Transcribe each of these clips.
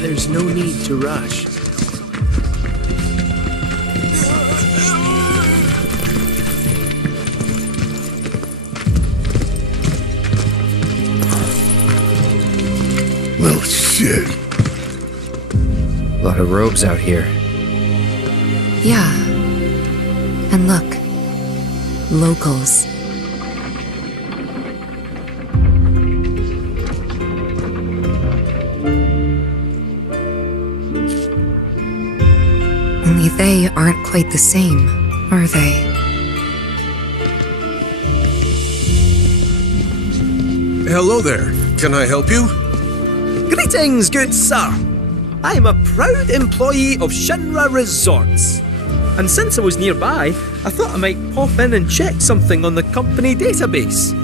There's no need to rush. Well, shit. A lot of robes out here. Yeah. And look. Locals. Only they aren't quite the same, are they? Hello there. Can I help you? Greetings, good sir. I am a proud employee of Shinra Resorts. And since I was nearby, I thought I might pop in and check something on the company database.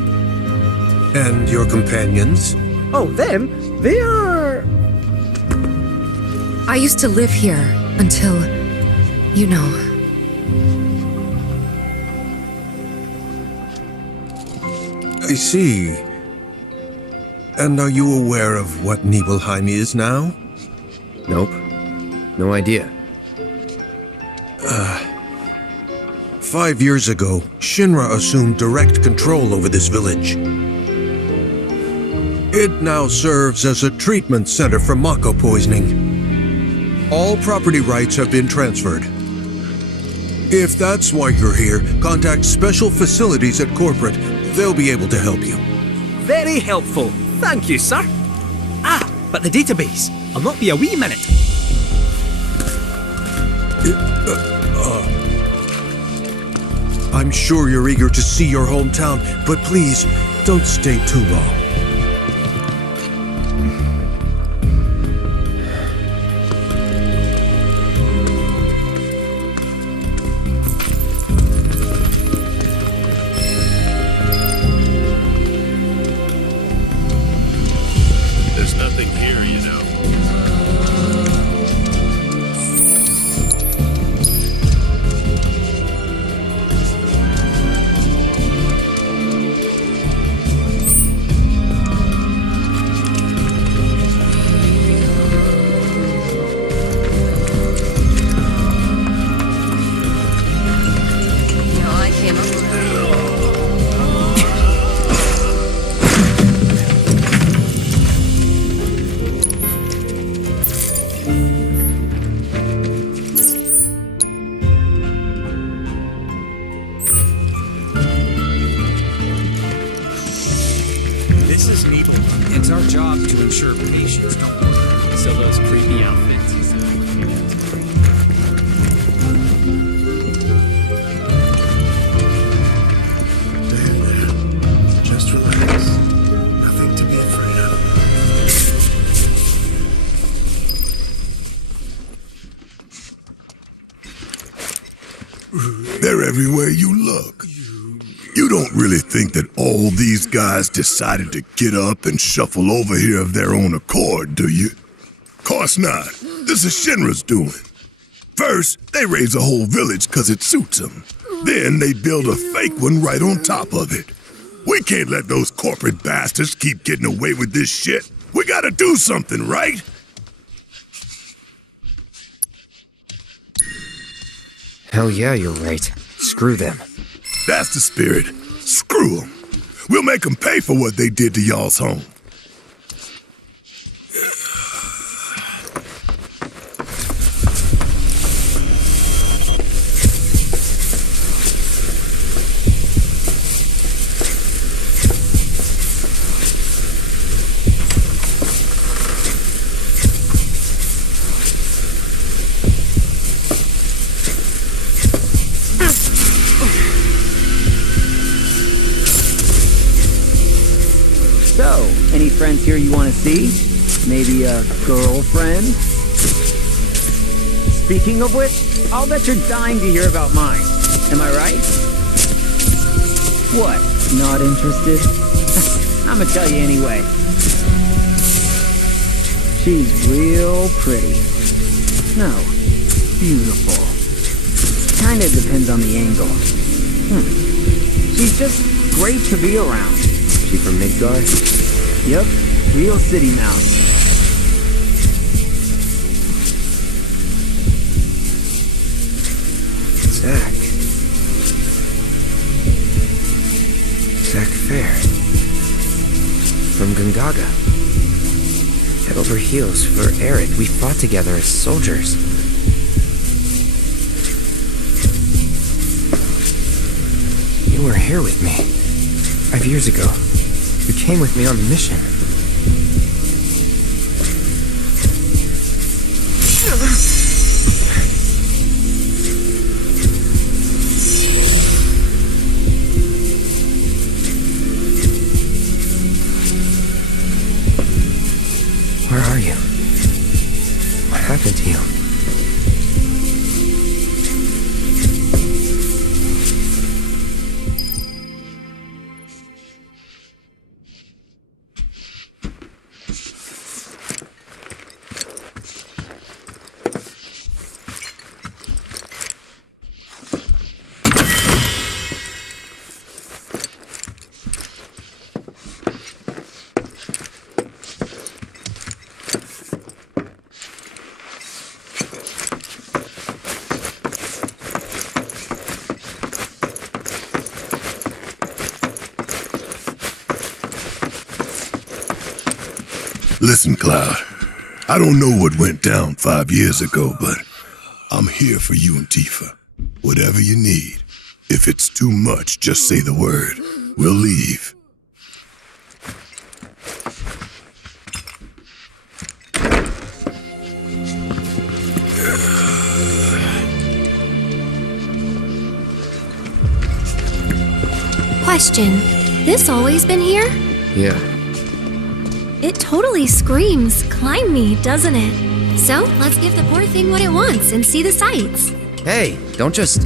And your companions? Oh, them? They are... I used to live here until, you know. I see. And are you aware of what Nibelheim is now? Nope. No idea. 5 years ago, Shinra assumed direct control over this village. It now serves as a treatment center for Mako poisoning. All property rights have been transferred. If that's why you're here, contact Special Facilities at Corporate. They'll be able to help you. Very helpful. Thank you, sir. Ah, but the database. I'll not be a wee minute. I'm sure you're eager to see your hometown, but please, don't stay too long. There's nothing here, you know. This is Nebel. It's our job to ensure patients don't work. So those creepy outfits you said. There. Just relax. Nothing to be afraid of. They're everywhere you look. You don't really think that all these guys decided to get up and shuffle over here of their own accord, do you? Course not. This is Shinra's doing. First, they raise a whole village because it suits them. Then they build a fake one right on top of it. We can't let those corporate bastards keep getting away with this shit. We gotta do something, right? Hell yeah, you're right. Screw them. That's the spirit. Screw them. We'll make them pay for what they did to y'all's home. So, any friends here you want to see? Maybe a girlfriend? Speaking of which, I'll bet you're dying to hear about mine. Am I right? What? Not interested? I'm gonna tell you anyway. She's real pretty. No, beautiful. Kinda depends on the angle. She's just great to be around. She from Midgard? Yep, real city mouse. Gaga. Head over heels for Eric. We fought together as soldiers. You were here with me 5 years ago. You came with me on the mission. Where are you? What happened to you? Listen, Cloud, I don't know what went down 5 years ago, but I'm here for you and Tifa. Whatever you need. If it's too much, just say the word. We'll leave. Question. This always been here? Yeah. It totally screams climb me, doesn't it? So, let's give the poor thing what it wants and see the sights. Hey, don't just...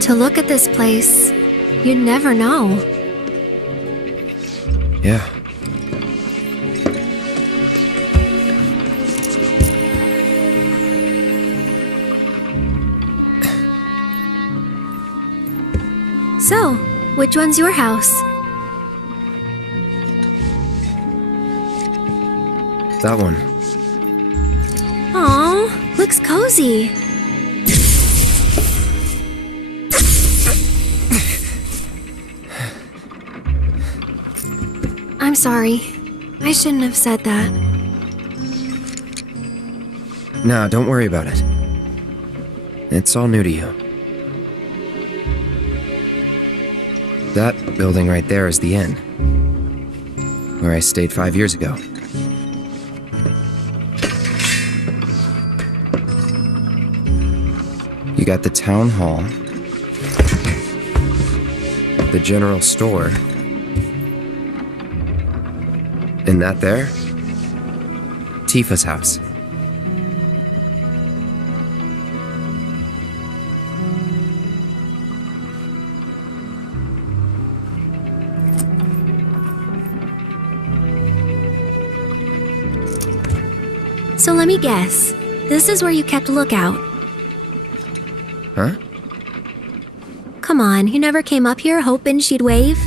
To look at this place, you'd never know. Yeah. So, which one's your house? That one. Aw, looks cozy. I'm sorry. I shouldn't have said that. Nah, don't worry about it. It's all new to you. That building right there is the inn, where I stayed 5 years ago. You got the town hall, the general store, and that there, Tifa's house. So let me guess. This is where you kept a lookout. Huh? Come on, you never came up here hoping she'd wave?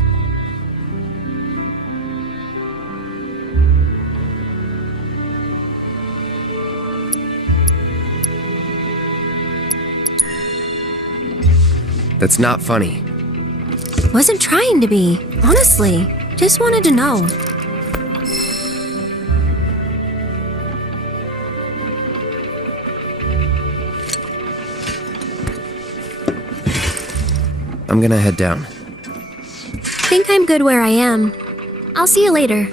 That's not funny. Wasn't trying to be, honestly. Just wanted to know. I'm gonna head down. Think I'm good where I am. I'll see you later.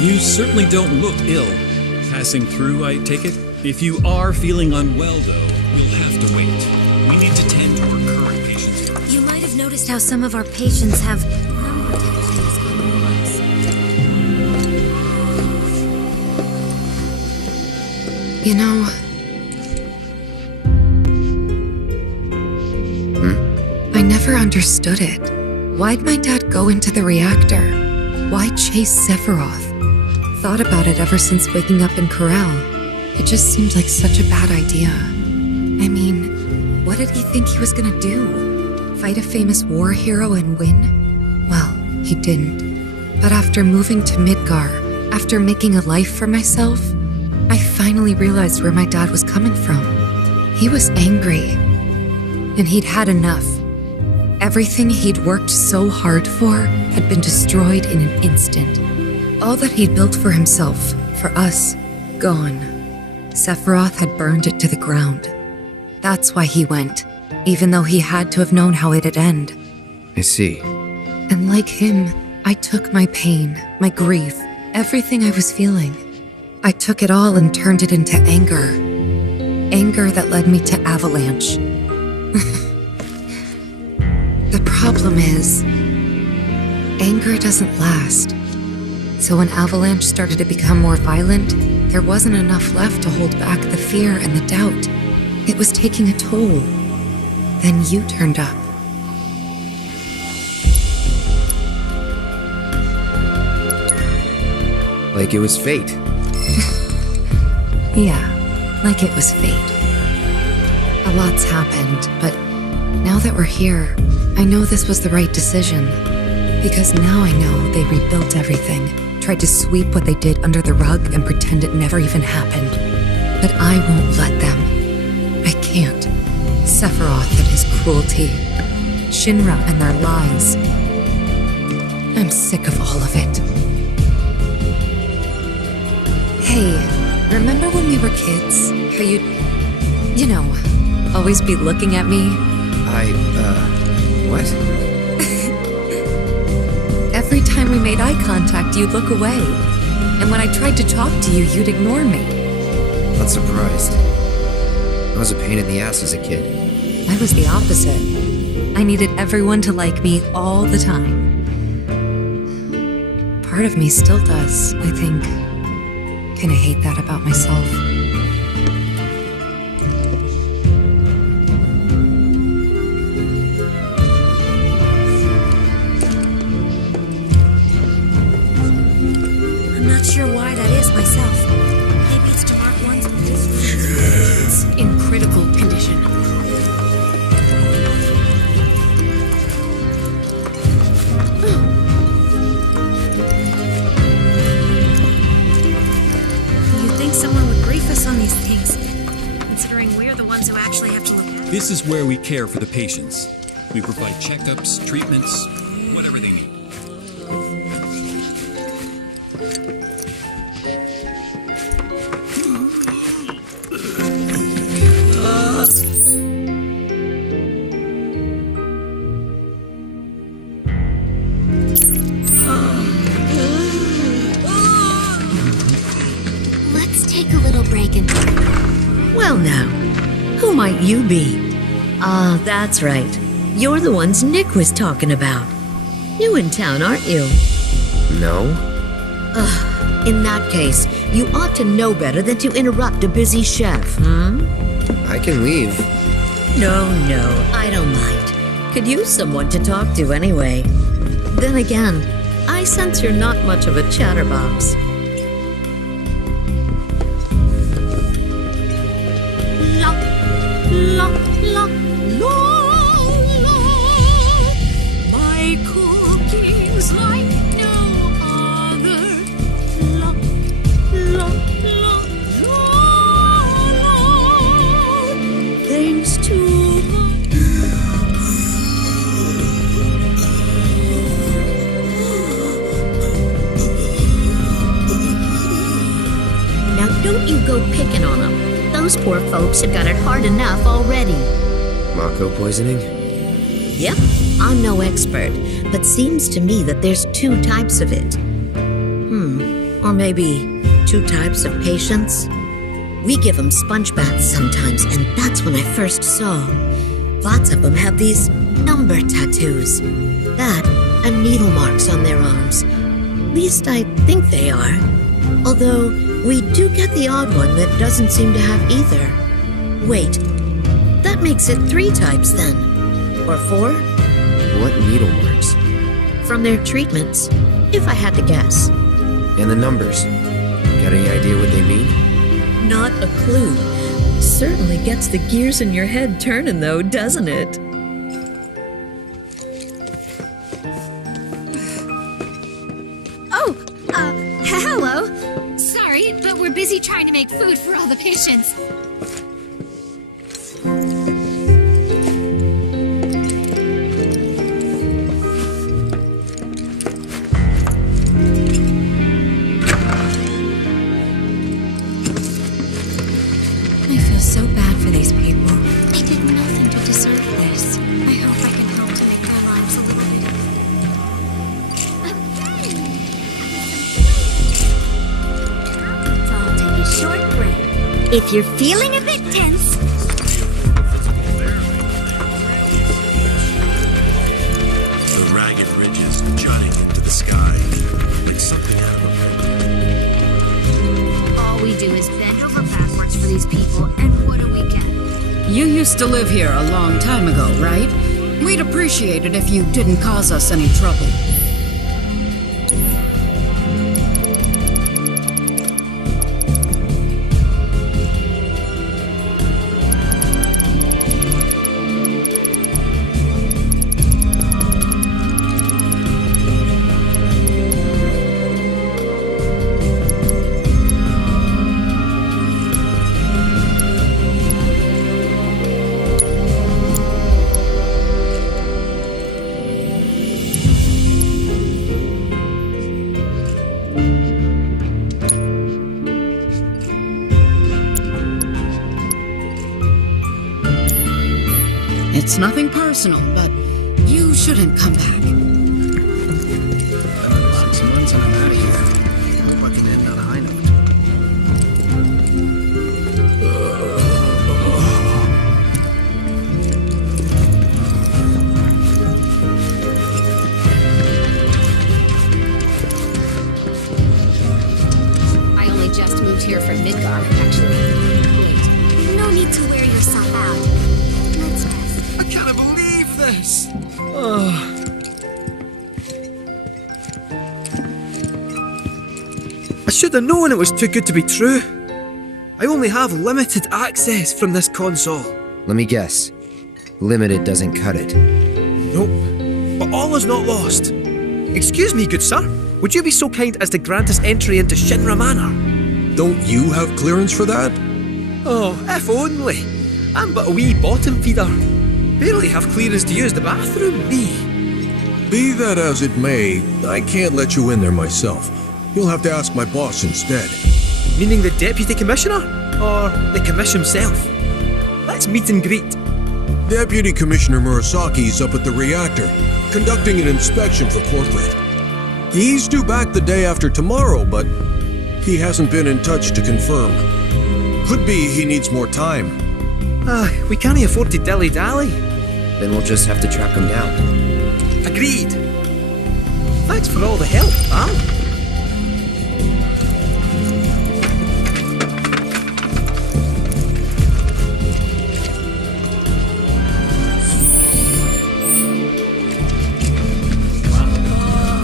You certainly don't look ill. Passing through, I take it? If you are feeling unwell, though, we'll have to wait. We need to tend to our current patients first. You might have noticed how some of our patients have lung protections on their lungs. You know, never understood it. Why'd my dad go into the reactor? Why chase Sephiroth? Thought about it ever since waking up in Corral. It just seemed like such a bad idea. I mean, what did he think he was gonna do? Fight a famous war hero and win? Well, he didn't. But after moving to Midgar, after making a life for myself, I finally realized where my dad was coming from. He was angry. And he'd had enough. Everything he'd worked so hard for had been destroyed in an instant. All that he'd built for himself, for us, gone. Sephiroth had burned it to the ground. That's why he went, even though he had to have known how it'd end. I see. And like him, I took my pain, my grief, everything I was feeling. I took it all and turned it into anger. Anger that led me to Avalanche. The problem is, anger doesn't last. So when Avalanche started to become more violent, there wasn't enough left to hold back the fear and the doubt. It was taking a toll. Then you turned up. Like it was fate. Yeah, like it was fate. A lot's happened, but now that we're here, I know this was the right decision. Because now I know they rebuilt everything, tried to sweep what they did under the rug and pretend it never even happened. But I won't let them. I can't. Sephiroth and his cruelty. Shinra and their lies. I'm sick of all of it. Hey, remember when we were kids? How you'd, always be looking at me? What? Every time we made eye contact, you'd look away. And when I tried to talk to you, you'd ignore me. Not surprised. I was a pain in the ass as a kid. I was the opposite. I needed everyone to like me all the time. Part of me still does, I think. Kinda hate that about myself. I'm not sure why that is myself. Maybe it's to mark one's it's in critical condition. You'd think someone would brief us on these things, considering we're the ones who actually have to look at it. This is where we care for the patients. We provide checkups, treatments, whatever they need. Let's take a little break and... Well now, who might you be? Ah, that's right. You're the ones Nick was talking about. New in town, aren't you? No? In that case, you ought to know better than to interrupt a busy chef, I can leave. No, I don't mind. Could use someone to talk to anyway. Then again, I sense you're not much of a chatterbox. La, la, la, la, la. My cooking's like no other. La, la, la, la, la. Thanks to Now don't you go picking on them. Those poor folks have got it hard enough already. Mako poisoning? Yep, I'm no expert, but seems to me that there's two types of it. Or maybe two types of patients. We give them sponge baths sometimes, and that's when I first saw. Lots of them have these number tattoos. That and needle marks on their arms. At least I think they are. Although, we do get the odd one that doesn't seem to have either. Wait, that makes it three types then. or 4. What needle marks? From their treatments, if I had to guess. And the numbers? Got any idea what they mean? Not a clue. Certainly gets the gears in your head turning, though, doesn't it? Oh, hello. Sorry, but we're busy trying to make food for all the patients. I feel so bad for these people. They did nothing to deserve this. I hope I can help to make their lives a little better. So I'll take a short break. If you're feeling a bit tense, The ragged ridges jutting into the sky, like something out of a painting. all we do is bend over backwards for these people, and what do we get? You used to live here a long time ago, right? We'd appreciate it if you didn't cause us any trouble. It's nothing personal, but you shouldn't come back. 6 months and I'm out of here. Lucky to end on a high note. I only just moved here from Midgar, actually. Wait, no need to wear yourself out. Let's rest. I can't believe this! I should have known it was too good to be true. I only have limited access from this console. Let me guess. Limited doesn't cut it. Nope. But all is not lost. Excuse me, good sir. Would you be so kind as to grant us entry into Shinra Manor? Don't you have clearance for that? Oh, if only. I'm but a wee bottom feeder. Barely have clearance to use the bathroom, me. Be that as it may, I can't let you in there myself. You'll have to ask my boss instead. Meaning the deputy commissioner? Or the commission himself? Let's meet and greet. Deputy Commissioner Murasaki's up at the reactor, conducting an inspection for corporate. He's due back the day after tomorrow, but he hasn't been in touch to confirm. Could be he needs more time. We can't afford to dilly-dally. Then we'll just have to track him down. Agreed. Thanks for all the help, pal.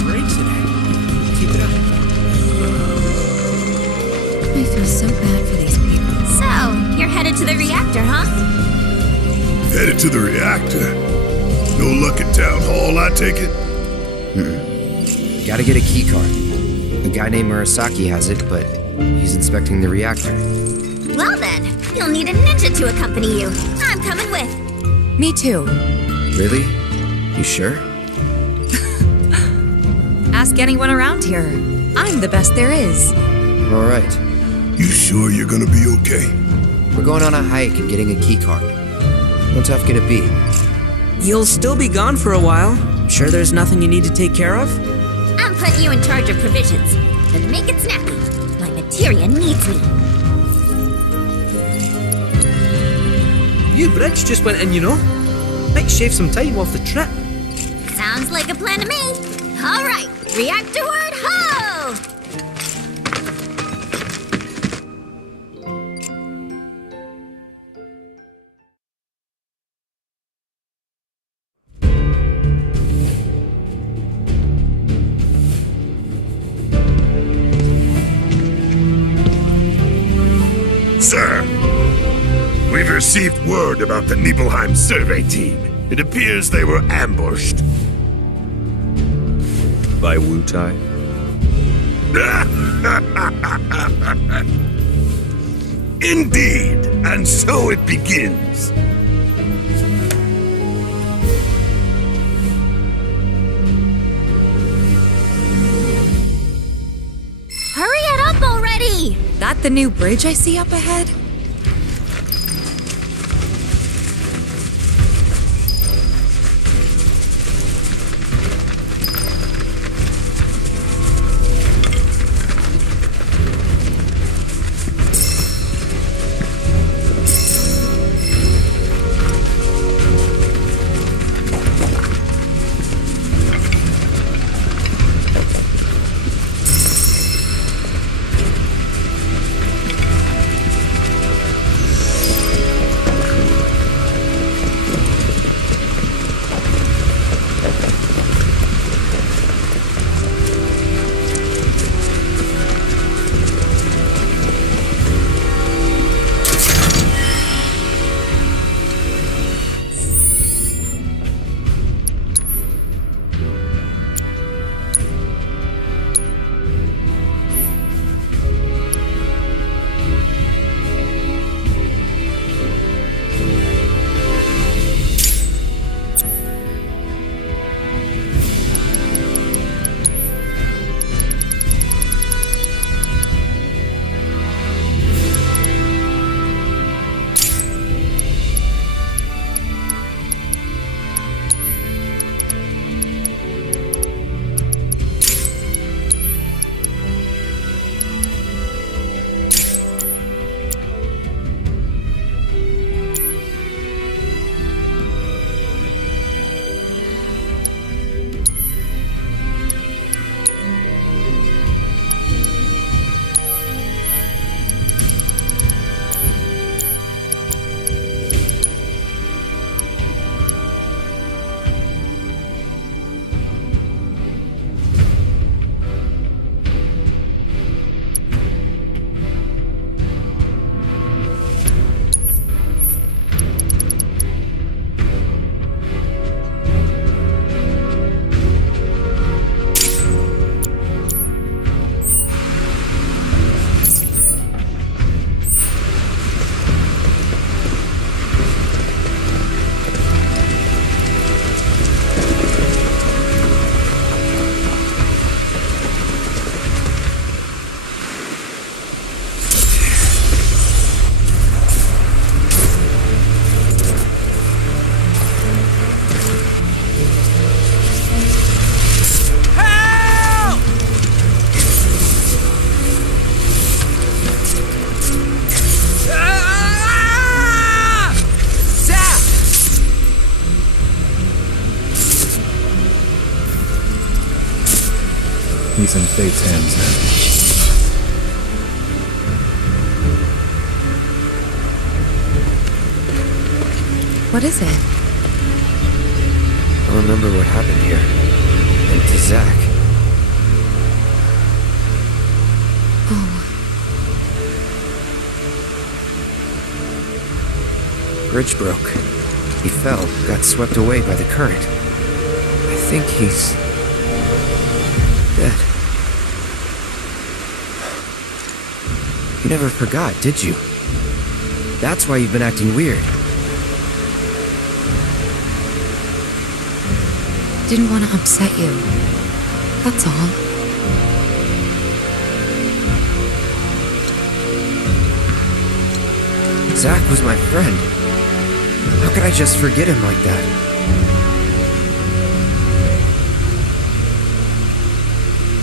Great today. Keep it up. I feel so bad for these people. So, you're headed to the reactor, huh? Headed to the reactor. No luck at town hall, I take it. Gotta get a key card. A guy named Murasaki has it, but he's inspecting the reactor. Well then, you'll need a ninja to accompany you. I'm coming with. Me too. Really? You sure? Ask anyone around here. I'm the best there is. All right. You sure you're gonna be okay? We're going on a hike and getting a key card. How tough can it be? You'll still be gone for a while. Sure there's nothing you need to take care of? I'm putting you in charge of provisions. And make it snappy. My materia needs me. New bridge just went in, you know. Might shave some time off the trip. Sounds like a plan to me. All right, reactorward ho! received word about the Nibelheim survey team. It appears they were ambushed. By Wu-Tai? Indeed, and so it begins. Hurry it up already! That the new bridge I see up ahead? He's in Fate's hands now. What is it? I remember what happened here. And to Zack. Oh. Bridge broke. He fell, got swept away by the current. I think he's dead. You never forgot, did you? That's why you've been acting weird. Didn't want to upset you. That's all. Zack was my friend. How could I just forget him like that?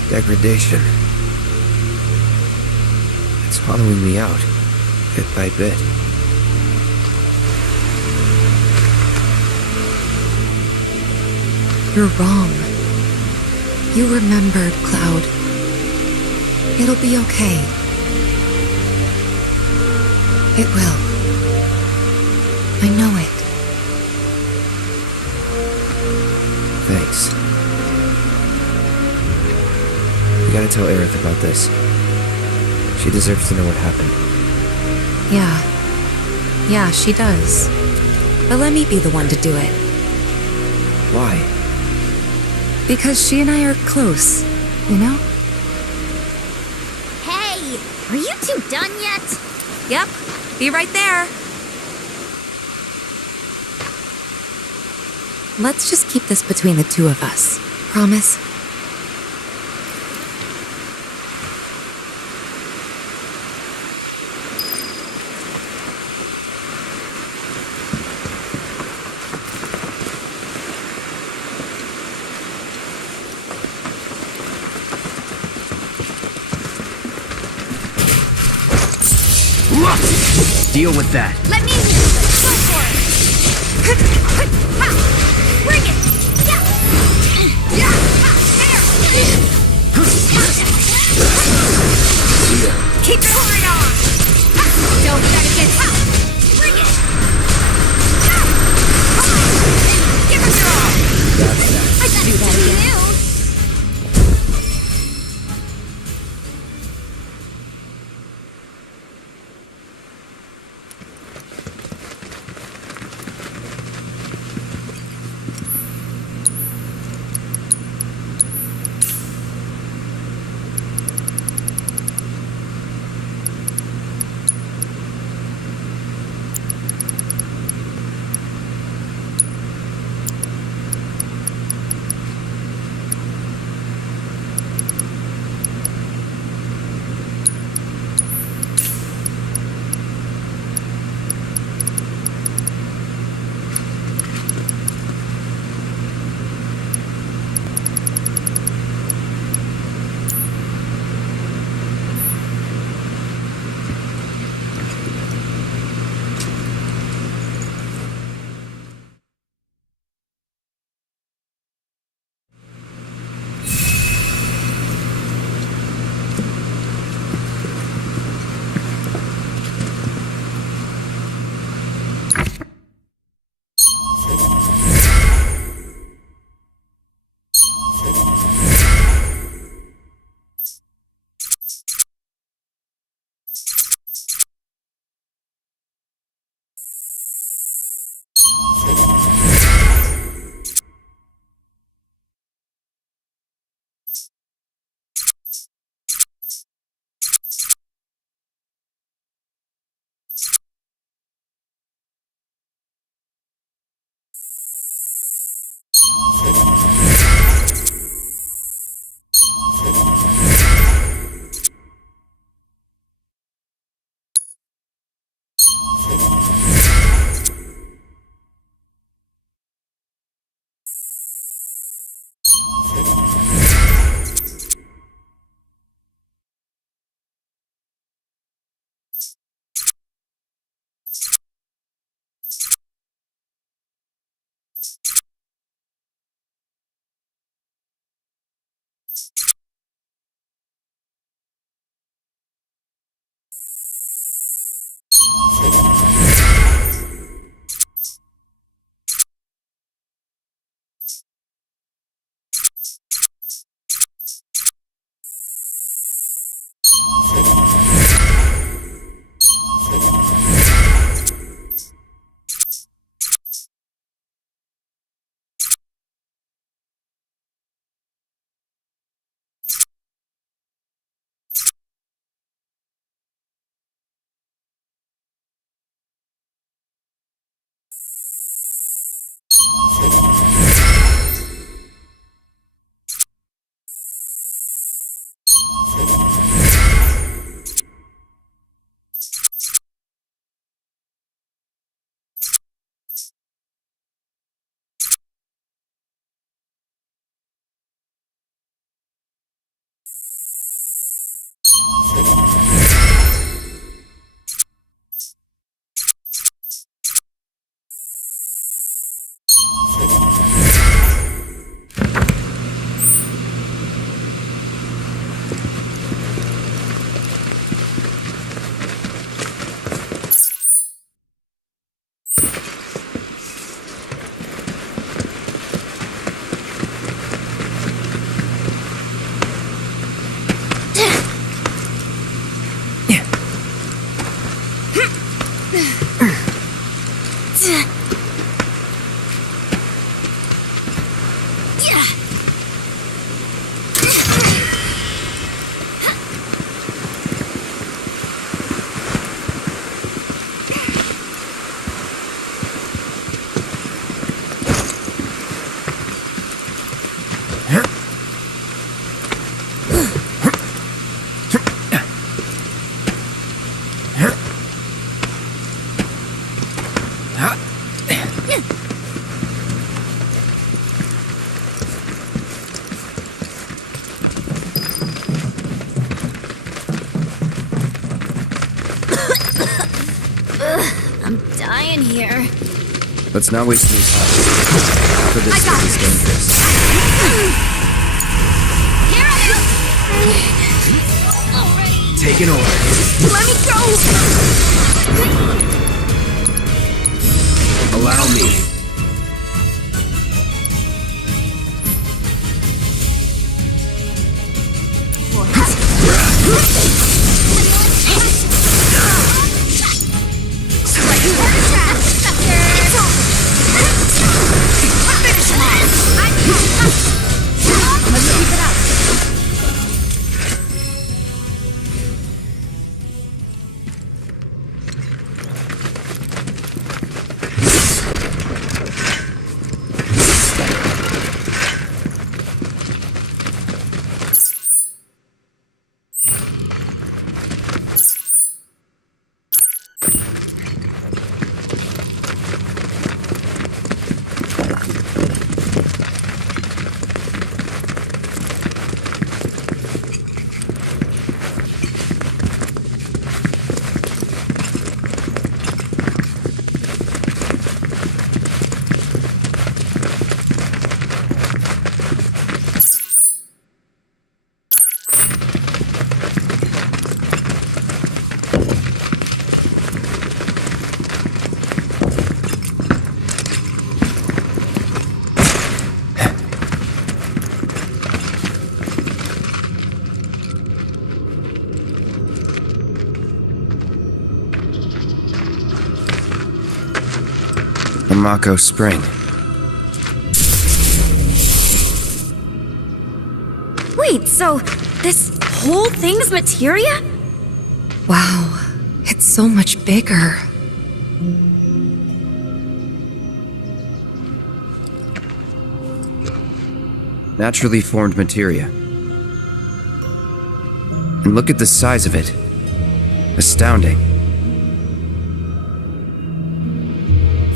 Degradation. It's hollowing me out, bit by bit. You're wrong. You remembered, Cloud. It'll be okay. It will. I know it. Thanks. We gotta tell Aerith about this. She deserves to know what happened. Yeah. Yeah, she does. But let me be the one to do it. Why? Because she and I are close, you know? Hey, are you two done yet? Yep, be right there. Let's just keep this between the two of us. Promise? Deal with that. Let me handle it. Go for it. Ha! Bring it. Yeah. Yeah. Ha! There. Keep pouring on. Ha! Don't let it get out. Bring it. Yeah. Come on. Give it your all. I can do that again. in here. Let's not waste any time. For this I got is dangerous. Here I am! Already! Taking over. Let me go! Allow me. Mako Spring. Wait, so this whole thing's materia? Wow, it's so much bigger. Naturally formed materia. And look at the size of it. Astounding.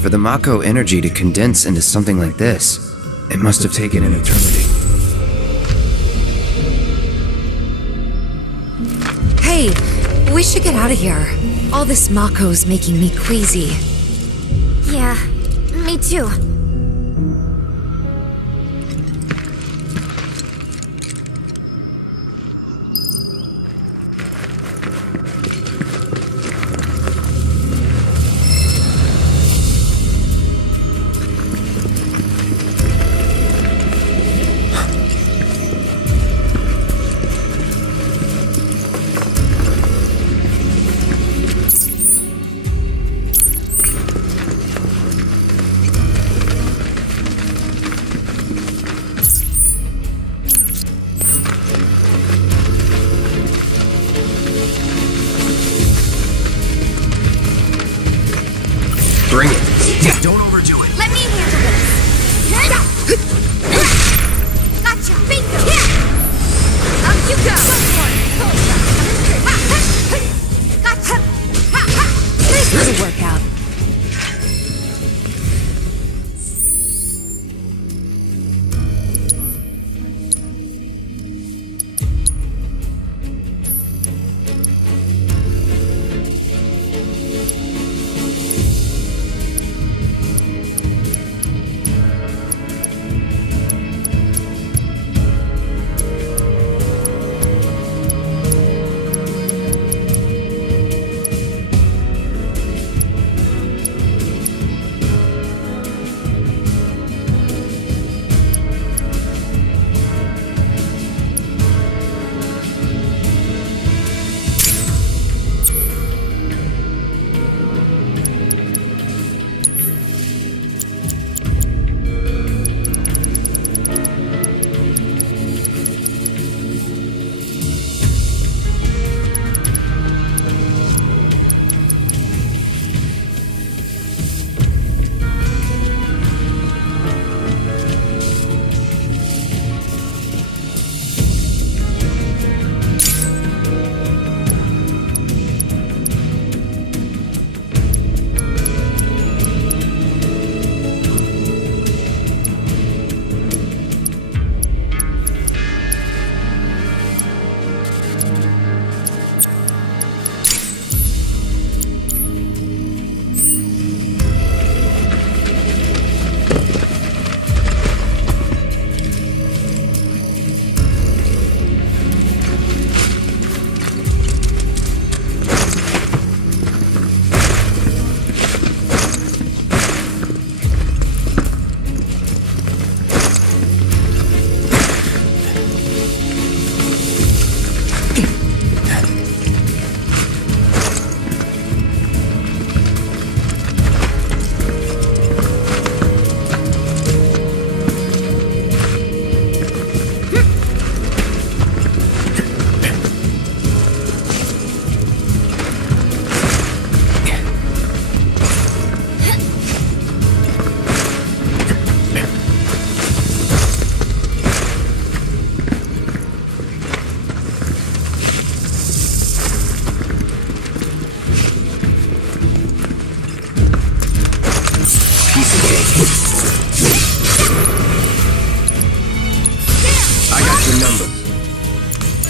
For the Mako energy to condense into something like this, it must have taken an eternity. Hey, we should get out of here. All this Mako's making me queasy. Yeah, me too.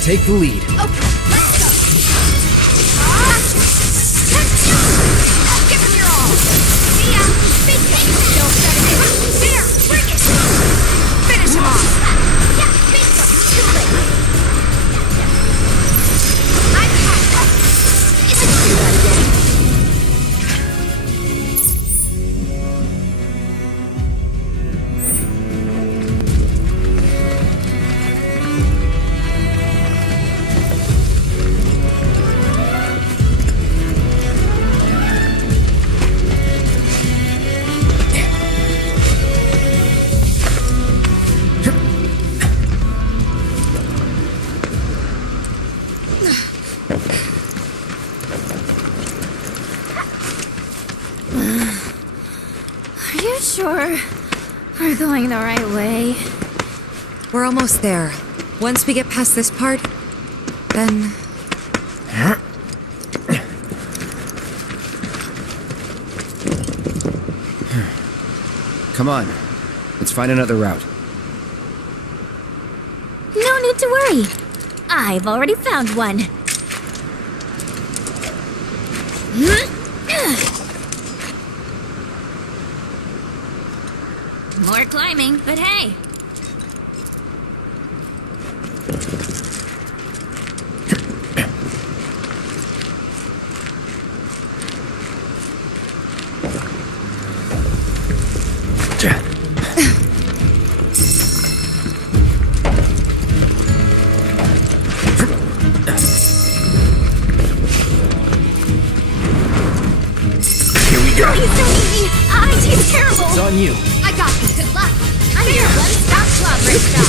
take the lead. Okay, let's go. Give him your all. See ya. Big thing. Don't try to get him. There, bring it. Finish him off. Yeah, big one. Too late. I'm hot. Isn't too bad again. Are you sure we're going the right way? We're almost there. Once we get past this part, then... Come on. Let's find another route. No need to worry. I've already found one. More climbing, but hey. Here we go. He's so easy. I taste terrible. It's on you. I got you. Good luck. I'm your one-stop shop, Rachel.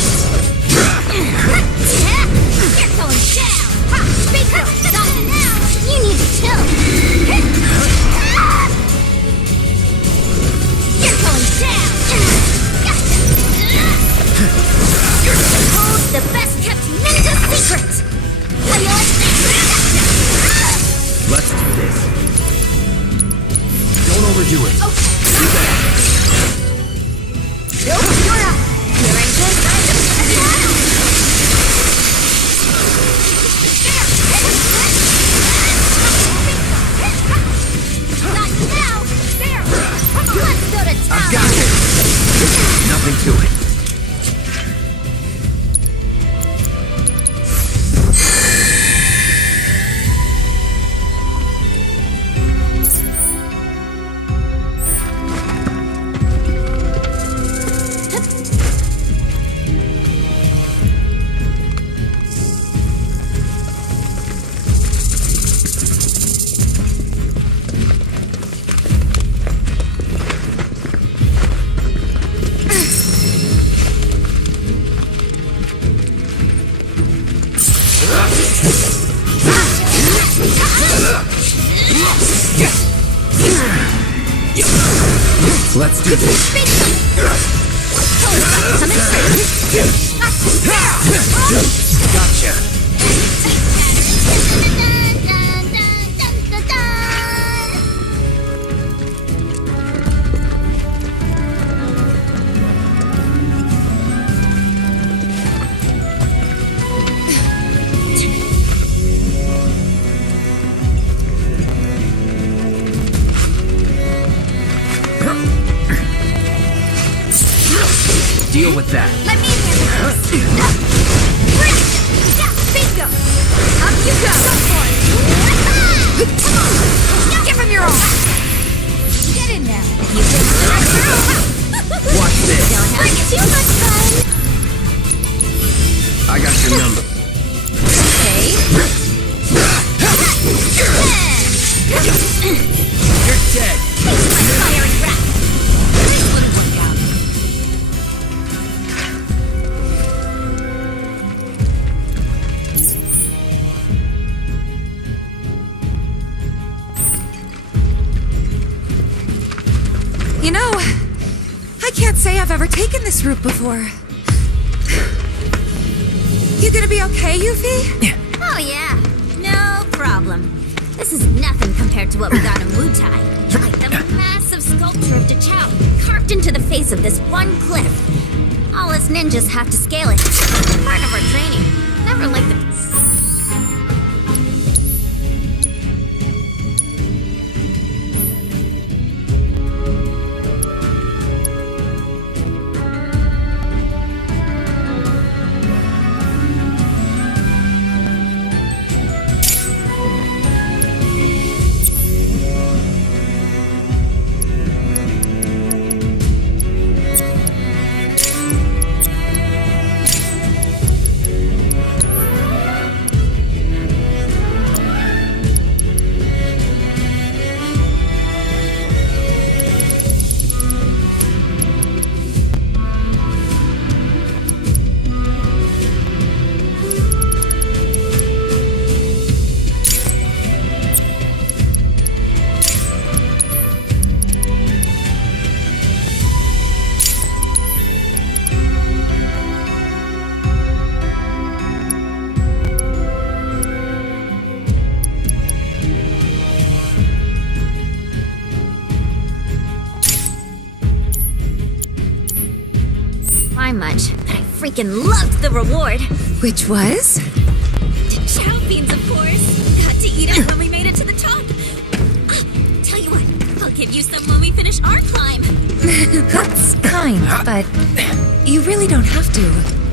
You're going down. Ha! Speak up. Stop it now. You need to chill. You're going down. Hold the best-kept ninja secret. How do you like that? Let's do this. Don't overdo it. Okay. Nope, you're up. You're in good Not now. There. Let's go to town. I've got it. Nothing to it. Let's do this. Gotcha. Deal with that. Let me handle this. Bring it. Yeah, bingo. Up you go. Go for it. Come on. Now give him your all. Get in there. You can slide through. Watch this. Don't have too much fun. I got your number. Okay. You're dead. It's my fiery wrap. This wouldn't work out. You know, I can't say I've ever taken this route before. You gonna be okay, Yuffie? Oh yeah, no problem. This is nothing compared to what we got in Wutai. Like the massive sculpture of Dachau, carved into the face of this one cliff. All us ninjas have to scale it. Part of our training. never liked the... much, but I freaking loved the reward. Which was? The chow beans, of course. Got to eat it when we made it to the top. Tell you what, I'll give you some when we finish our climb. That's kind, but you really don't have to.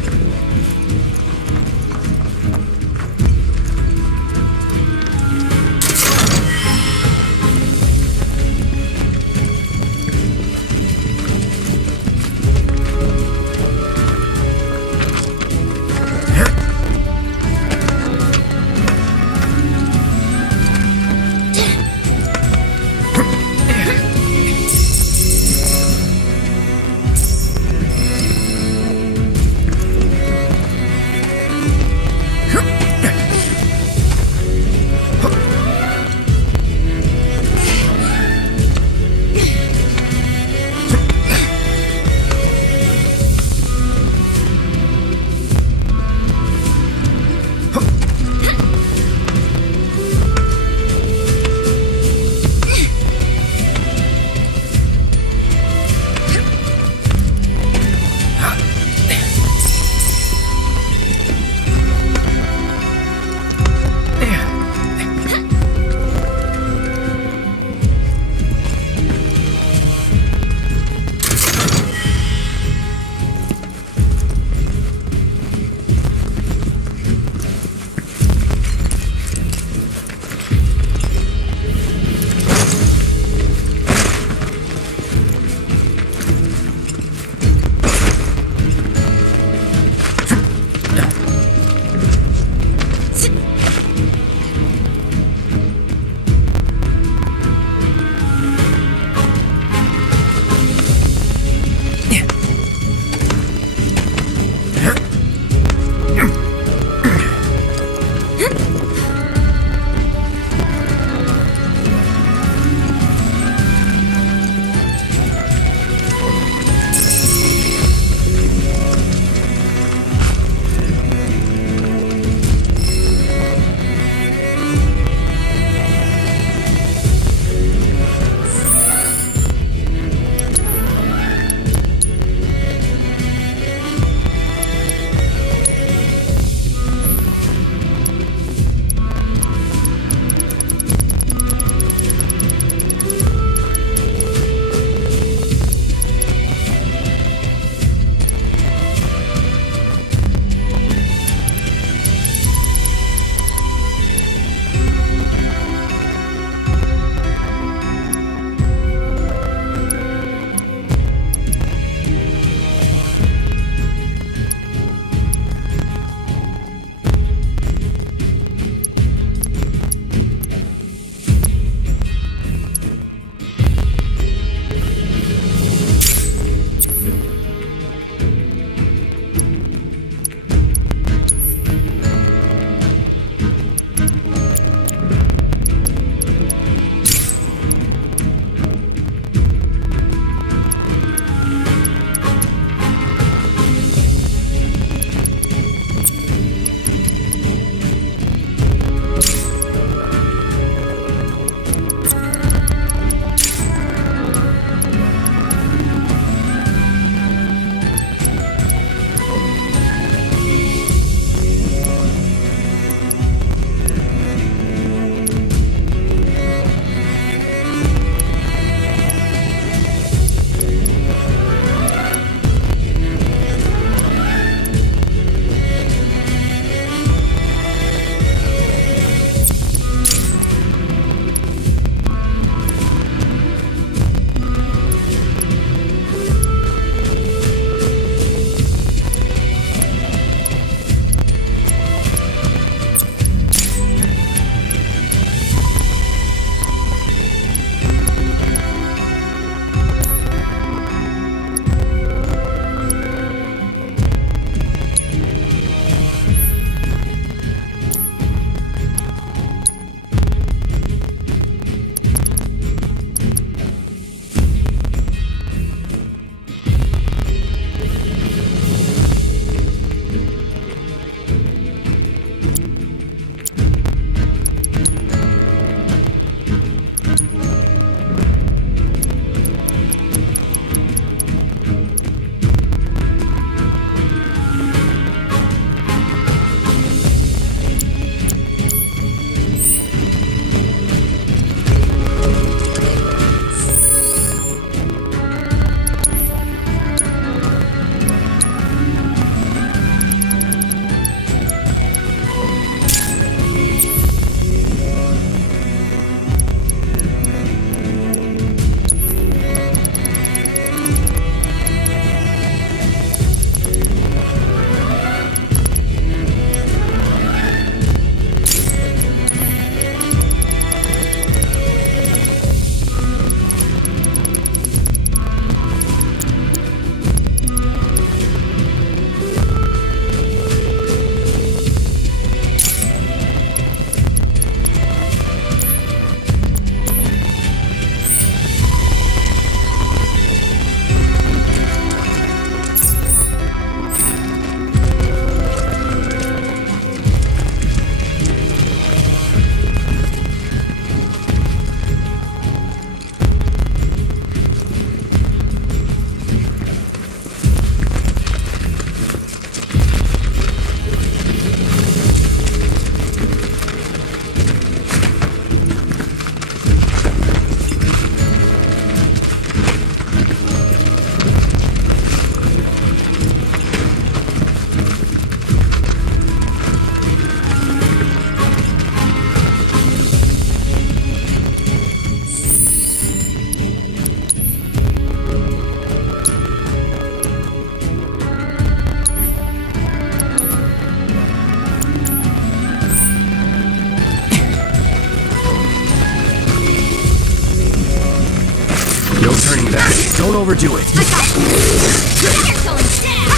Don't overdo it. You're going down!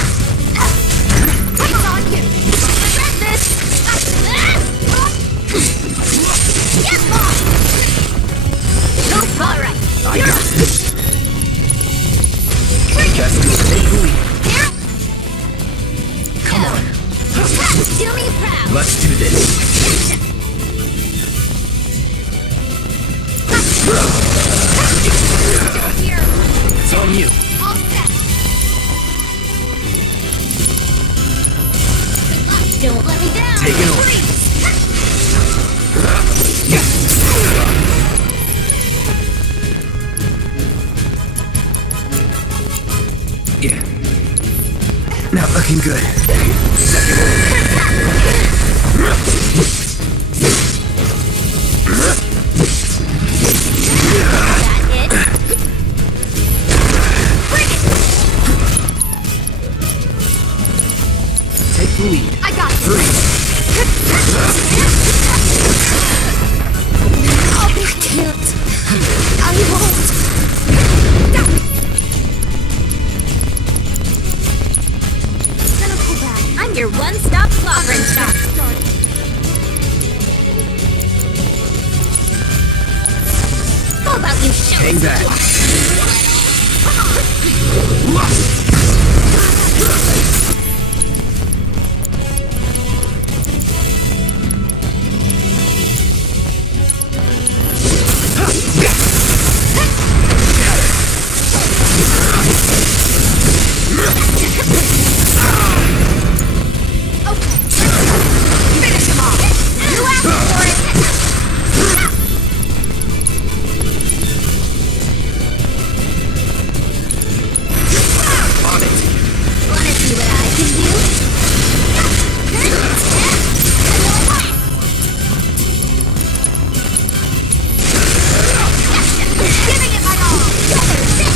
It's on you! Grab this! Get off! No, all right. I got this. Best to take the lead. Come on. Do me proud. Let's do this. Here. It's on you. All set. Don't let me down. Taking over. Yeah. Not looking good. Take the lead. I got this. I can't. I won't. Gonna pull back. I'm your one-stop slobbering shop. How about you show Hang us back. Finish him off. You asked for it. On it. Wanna see what I can do? Giving it my all. No way!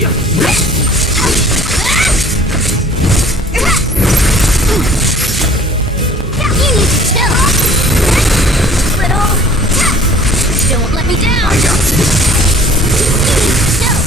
You need to chill. Little. Don't let me down. I got this. You need to chill.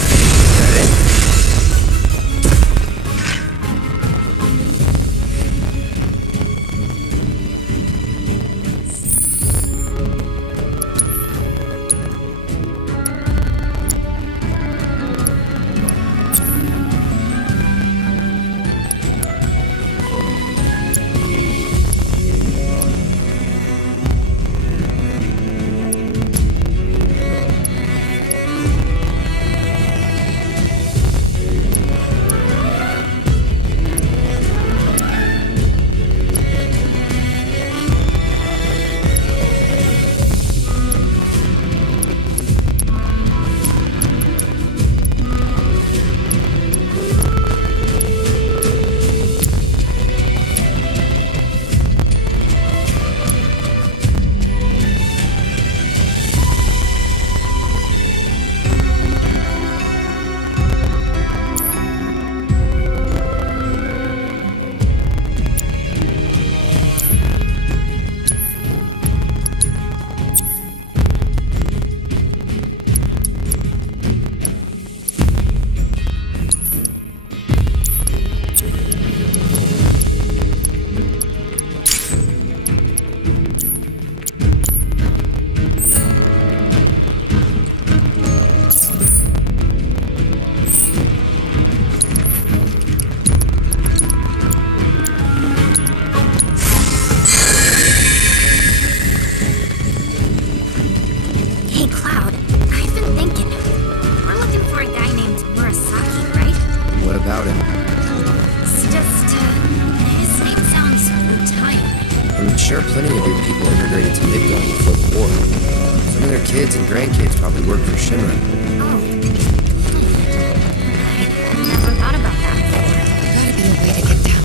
Hey, Cloud. I've been thinking. We're looking for a guy named Murasaki, right? What about him? It's just, his name sounds retired. I'm sure plenty of your people immigrated to Midgard before the war. Some of their kids and grandkids probably work for Shinra. Oh. I never thought about that before. Gotta be a way to get down.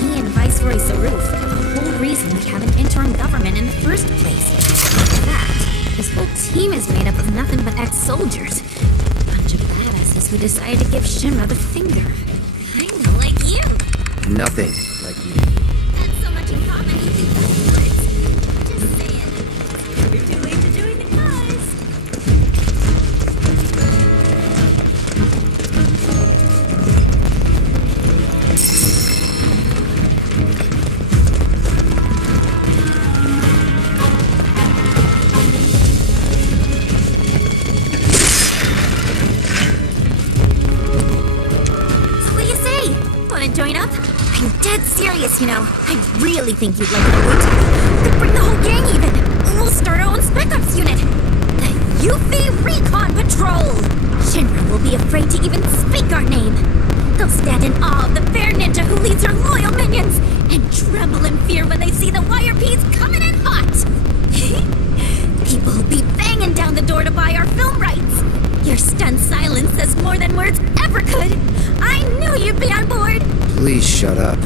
He and Viceroy Zaruf are the whole reason we have an interim government in the first place. In fact, this whole team is made up of nothing but ex-soldiers. Bunch of badasses who decided to give Shinra the finger. Kinda like you. Nothing like me. That's so much in common with you. Just saying. Never too late to join the cause. So what do you say? Wanna join up? I'm dead serious, you know. I really think you'd like the Wu-Tang. Could bring the whole gang even. We'll start our own Spec Ops unit. The UV Recon Patrol. Shinra will be afraid to even speak our name. They'll stand in awe of the fair ninja who leads her loyal minions and tremble in fear when they see the wire peas coming in hot. People will be banging down the door to buy our film rights. Your stunned silence says more than words ever could. I knew you'd be on board. Please shut up.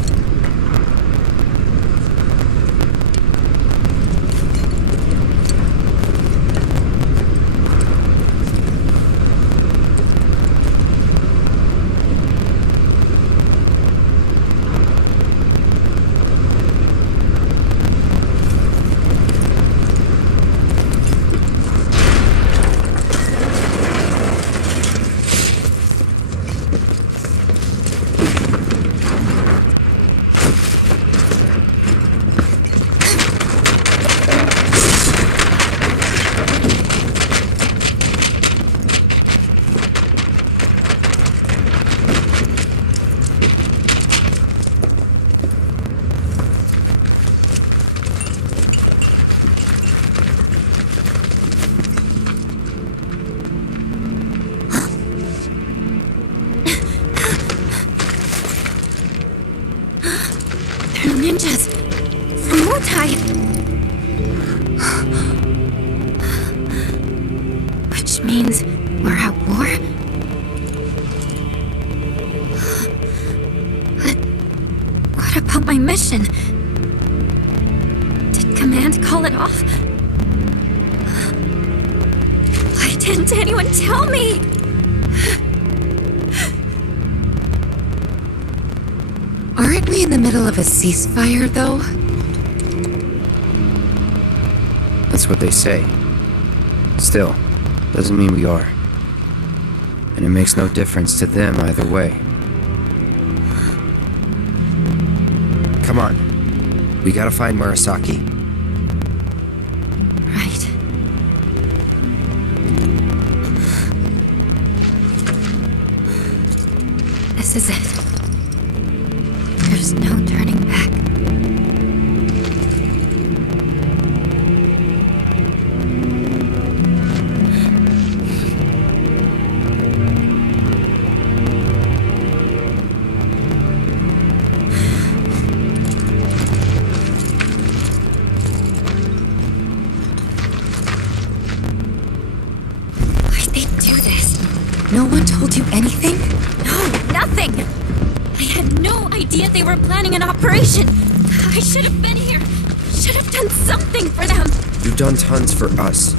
Ninjas from Wutai. Which means we're at war? What about my mission? Did Command call it off? Why didn't anyone tell me? Aren't we in the middle of a ceasefire, though? That's what they say. Still, doesn't mean we are. And it makes no difference to them either way. Come on. We gotta find Murasaki. Right. This is it. There's no turning back. Why'd they do this? No one told you anything? No, nothing! I had no idea they were planning an operation. I should have been here. Should have done something for them. You've done tons for us.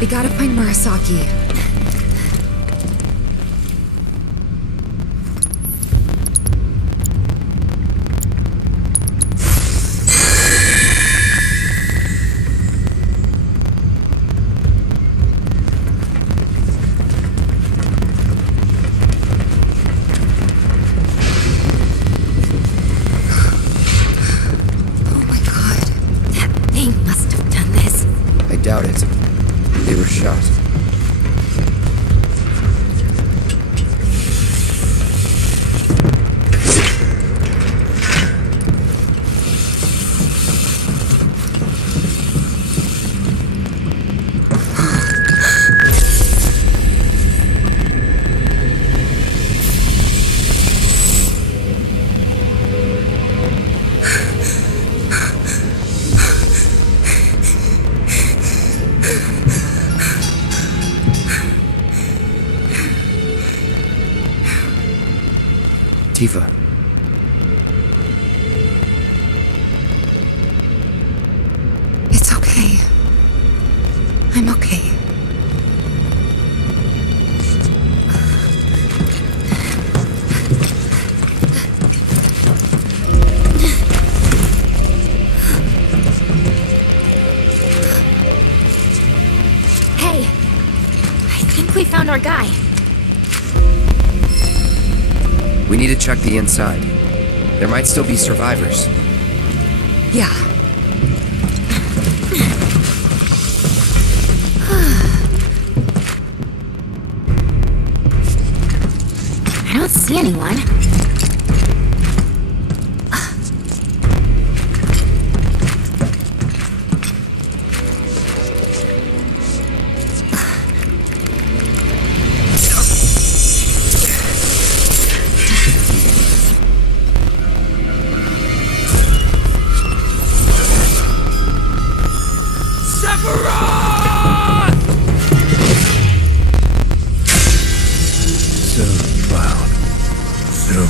We gotta find Murasaki. Oh my god. That thing must have done this. I doubt it. They were shot. Tifa. It's okay. I'm okay. Hey, I think we found our guy. We need to check the inside. There might still be survivors. Yeah. I don't see anyone. Soon, Cloud. Soon.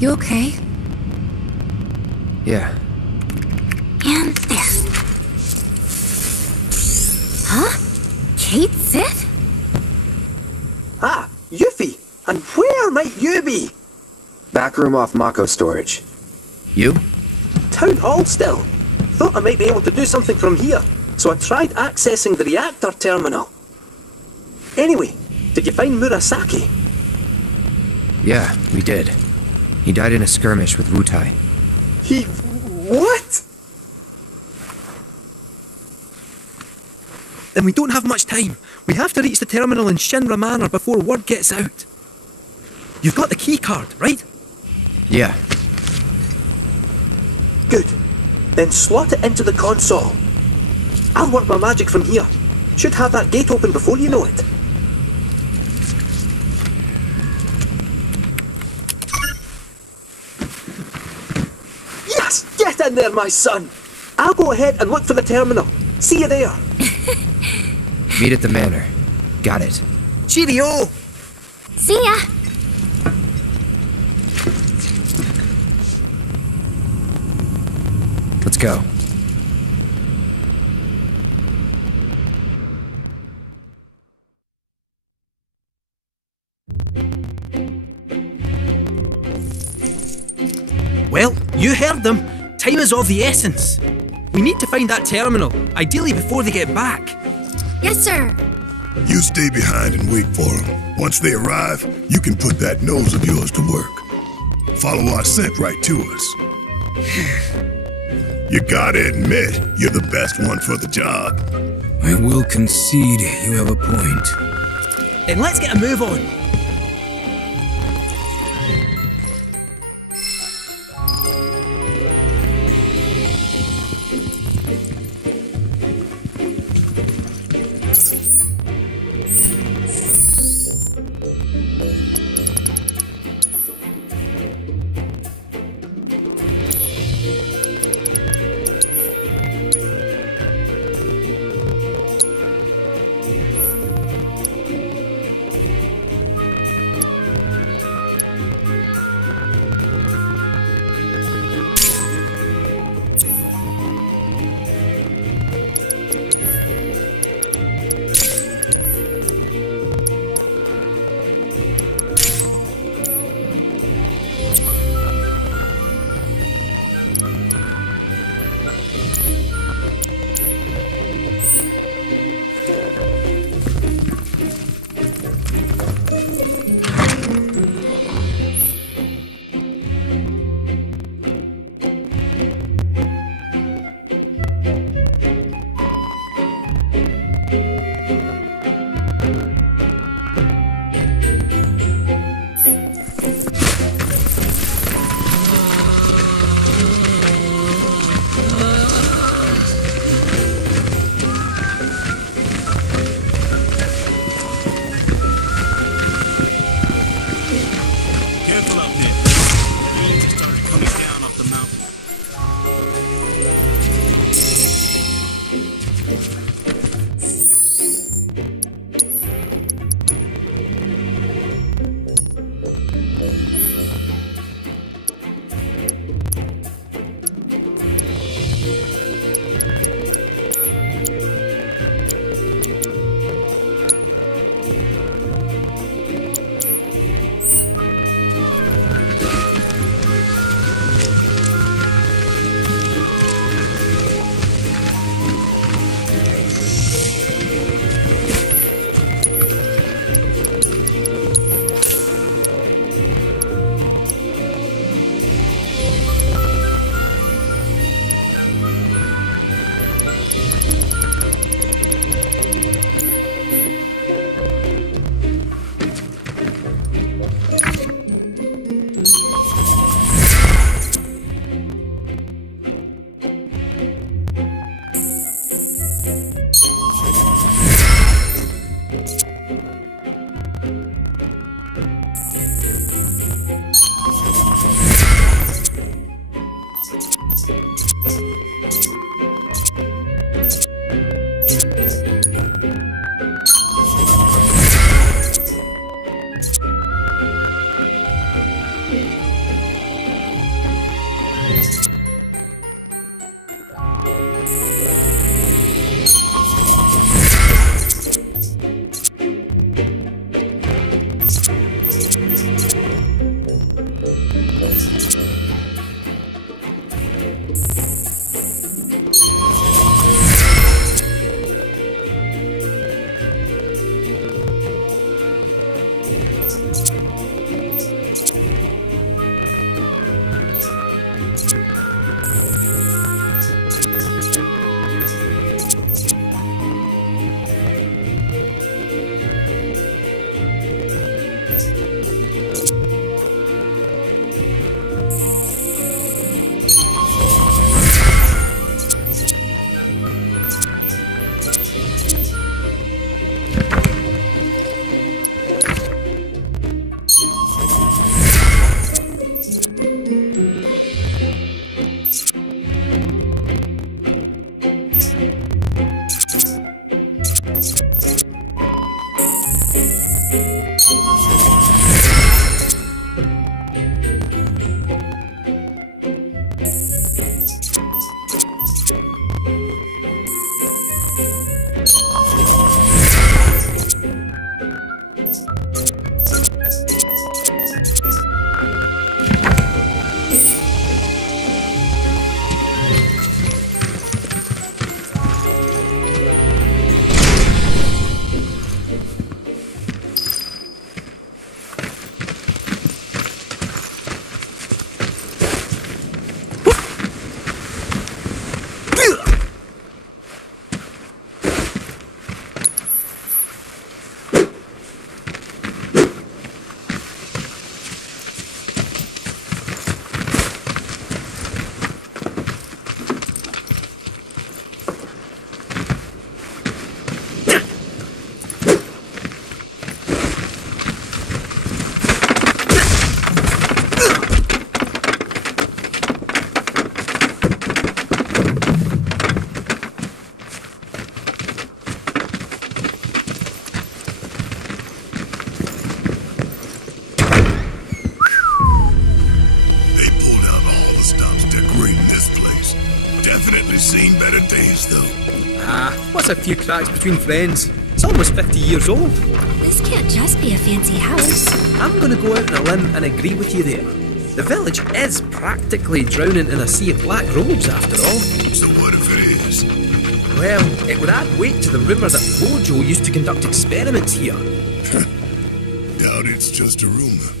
You okay? Yeah. And this. Huh? Kate Sith? Ah, Yuffie! And where might you be? Back room off Mako storage. You? Town hall still. Thought I might be able to do something from here, so I tried accessing the reactor terminal. Anyway, did you find Murasaki? Yeah, we did. He died in a skirmish with Wutai. What? Then we don't have much time. We have to reach the terminal in Shinra Manor before word gets out. You've got the key card, right? Yeah. Good. Then slot it into the console. I'll work my magic from here. Should have that gate open before you know it. Yes! Get in there, my son! I'll go ahead and look for the terminal. See you there. Meet at the manor. Got it. Cheerio! See ya! Let's go. Well, you heard them. Time is of the essence. We need to find that terminal, ideally before they get back. Yes, sir. You stay behind and wait for them. Once they arrive, you can put that nose of yours to work. Follow our scent right to us. You gotta admit, you're the best one for the job. I will concede you have a point. Then let's get a move on. Seen better days, though. What's a few cracks between friends? It's almost 50 years old. This can't just be a fancy house. I'm gonna go out on a limb and agree with you there. The village is practically drowning in a sea of black robes, after all. So what if it is? Well, it would add weight to the rumour that Bojo used to conduct experiments here. Doubt it's just a rumor.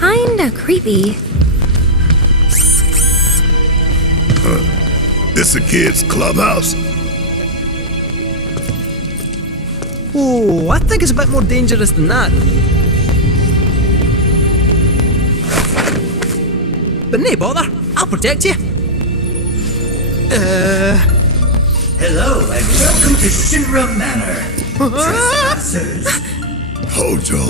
Kinda creepy. This a kid's clubhouse? Oh, I think it's a bit more dangerous than that. But nay bother, I'll protect you. Hello and welcome to Shinra Manor. Trespassers. Hojo.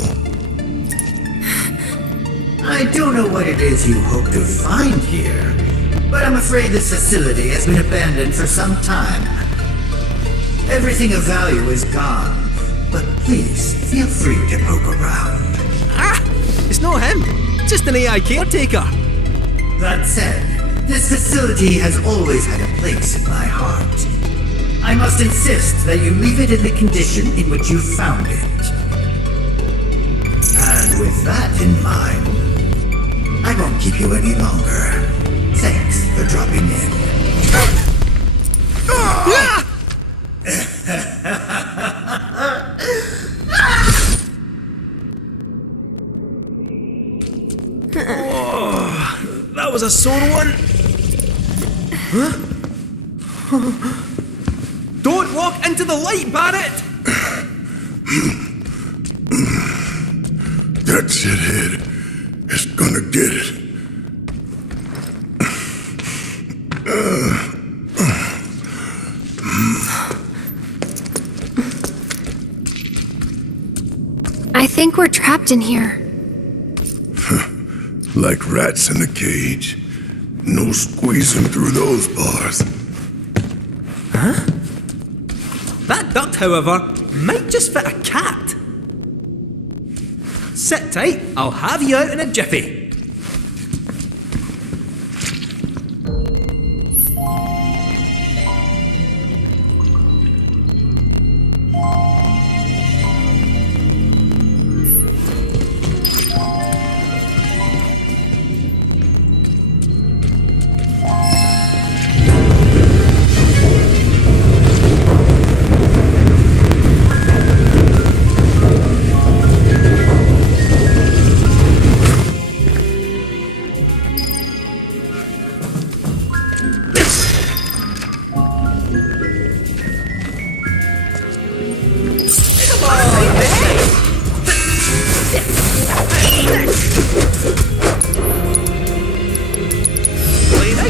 I don't know what it is you hope to find here, but I'm afraid this facility has been abandoned for some time. Everything of value is gone, but please feel free to poke around. It's not him, just an AI caretaker. That said, this facility has always had a place in my heart. I must insist that you leave it in the condition in which you found it. And with that in mind, I won't keep you any longer. Thanks for dropping in. Oh, that was a sore one. Huh? Don't walk into the light, Barrett! That shithead is gonna get it. I think we're trapped in here. Like rats in a cage. No squeezing through those bars. Huh? That duct, however, might just fit a cat. Sit tight, I'll have you out in a jiffy.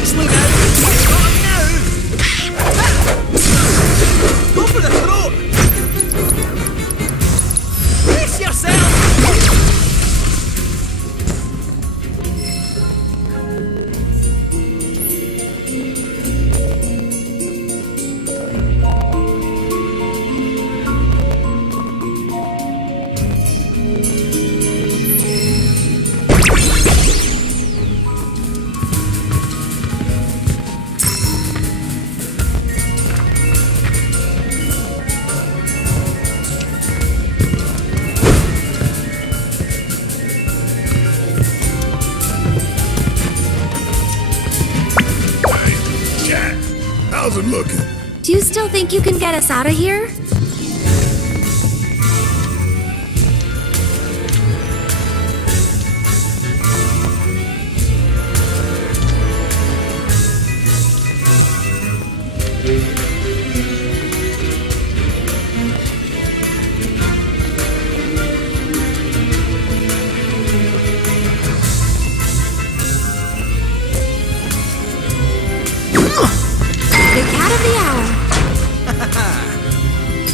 nicely now. Got him now. Go for the throat. Brace yourself. How's it looking? Do you still think you can get us out of here?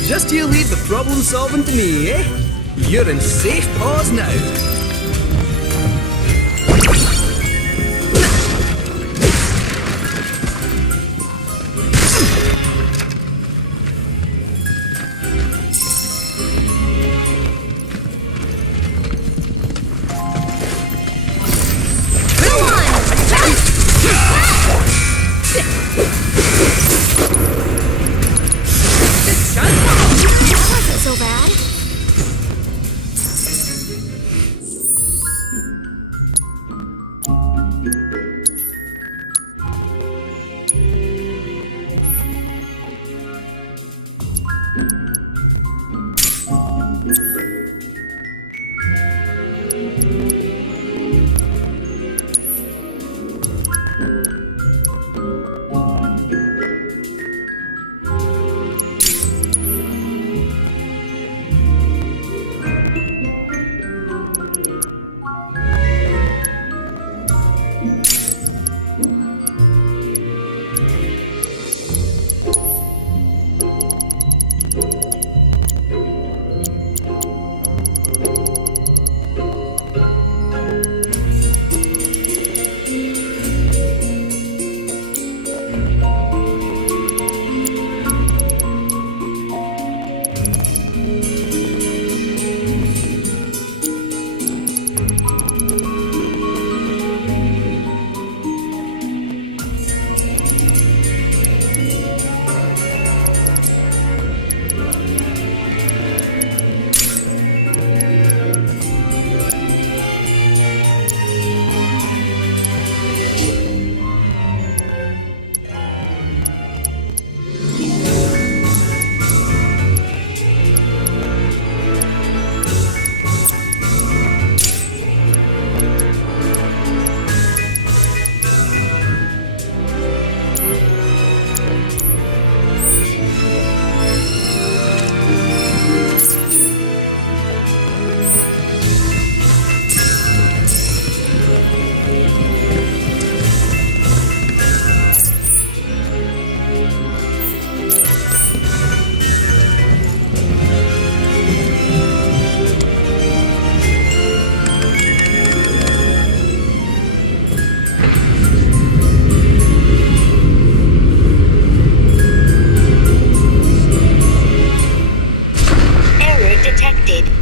Just you leave the problem solving to me, eh? You're in safe paws now. So bad.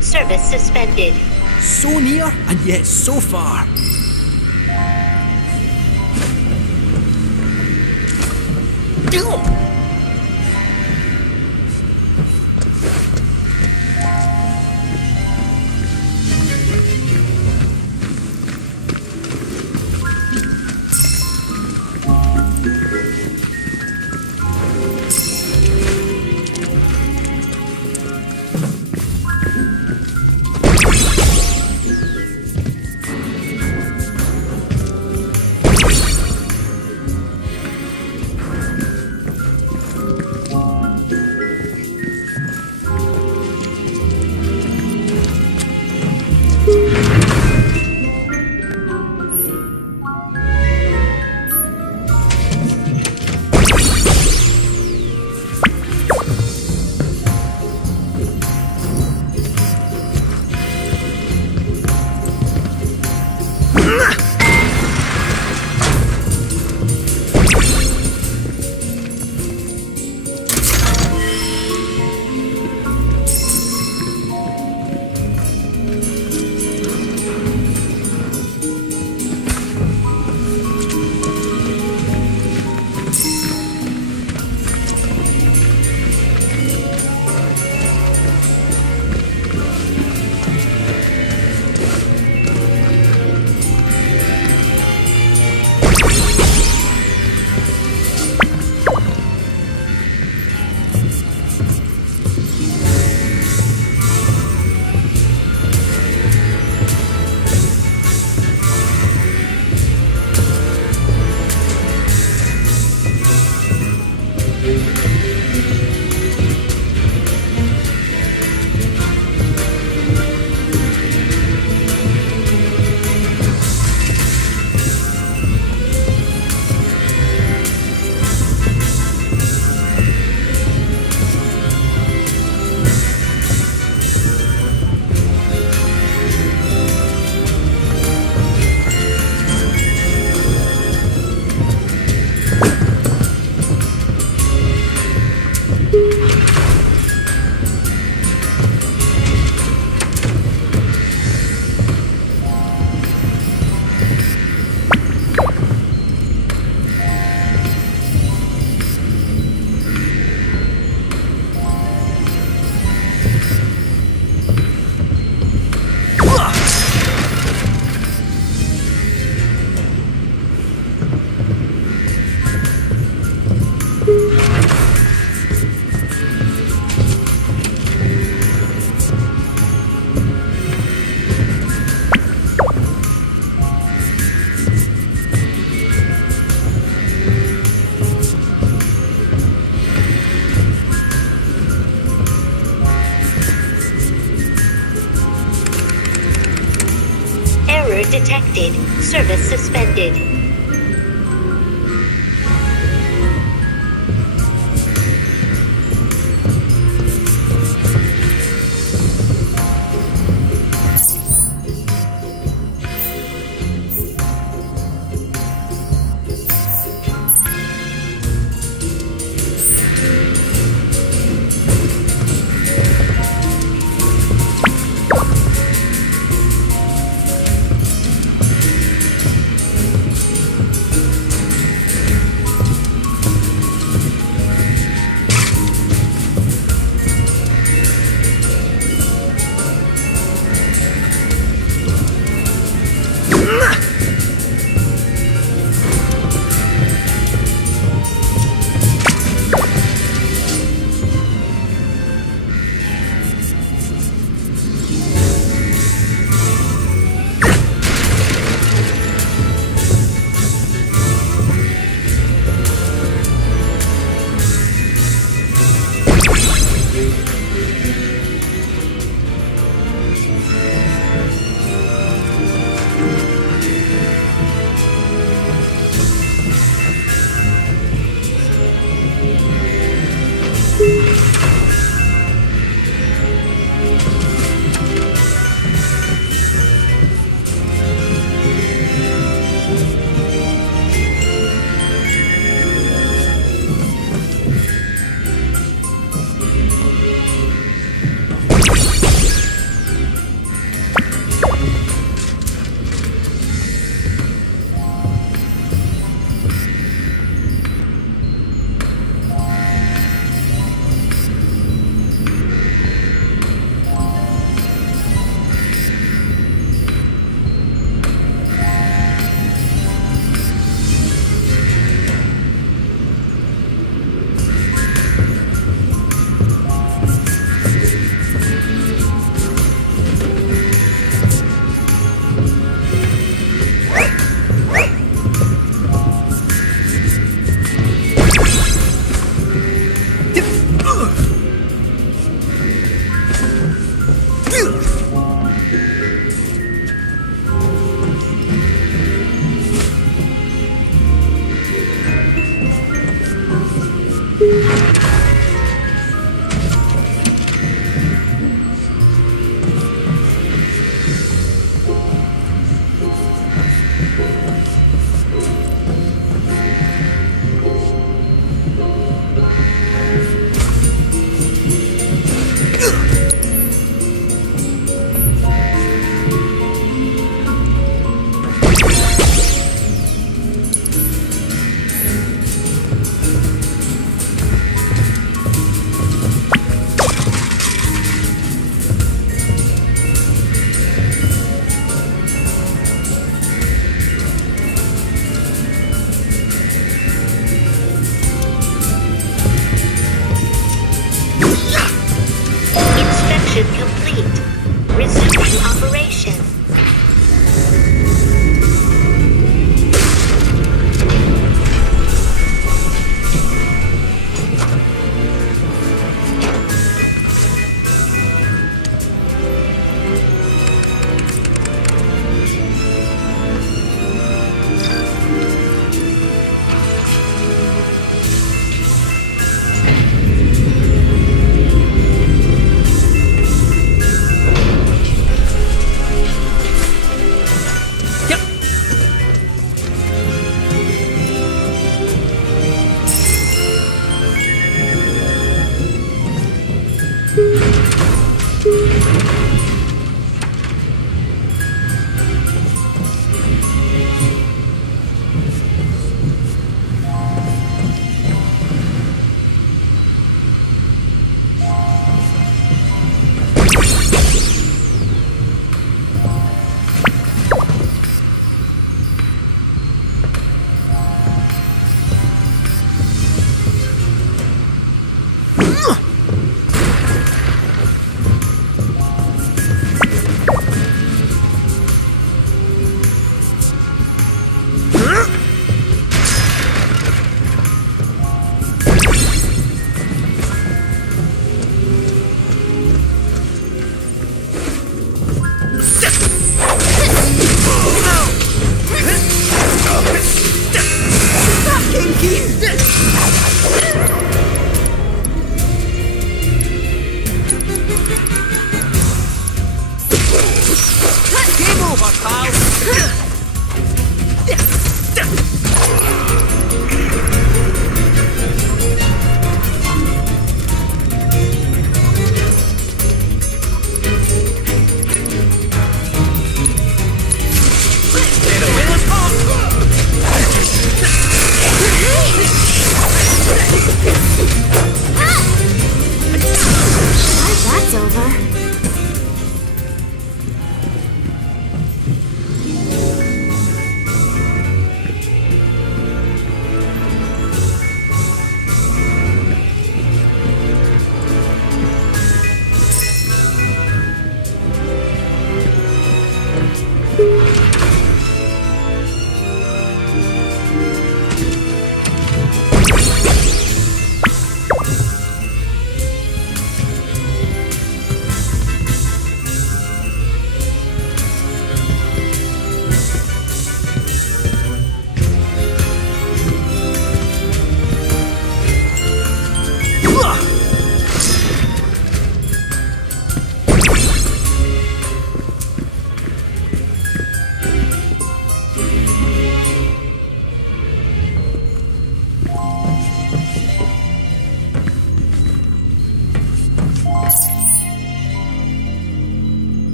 Service suspended. So near and yet so far. detected. Service suspended.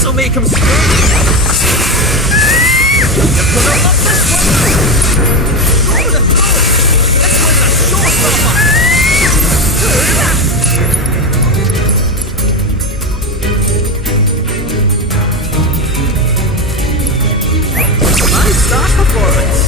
This'll make him stronger. You're gonna love this one. Go to the throat. This one's a showstopper. Nice start performance.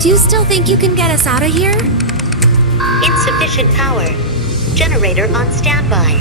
Do you still think you can get us out of here? Insufficient power. Generator on standby.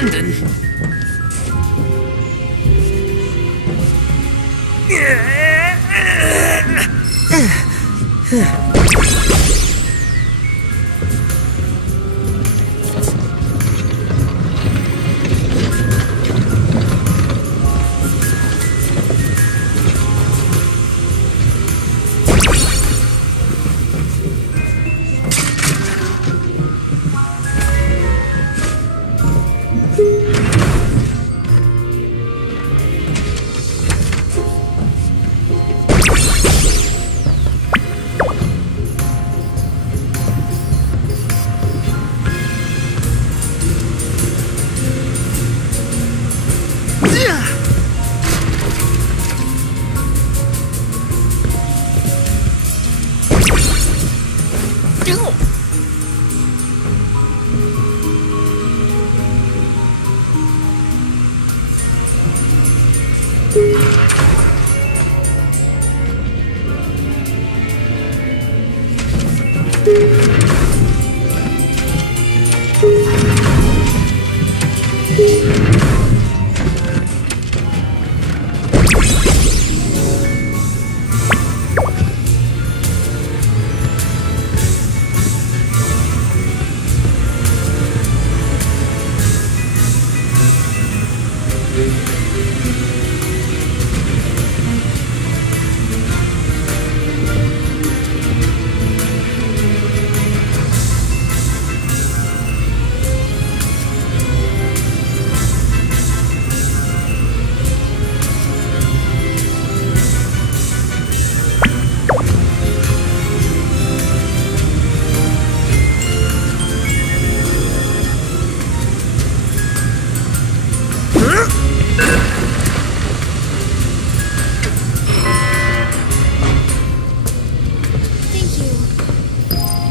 London.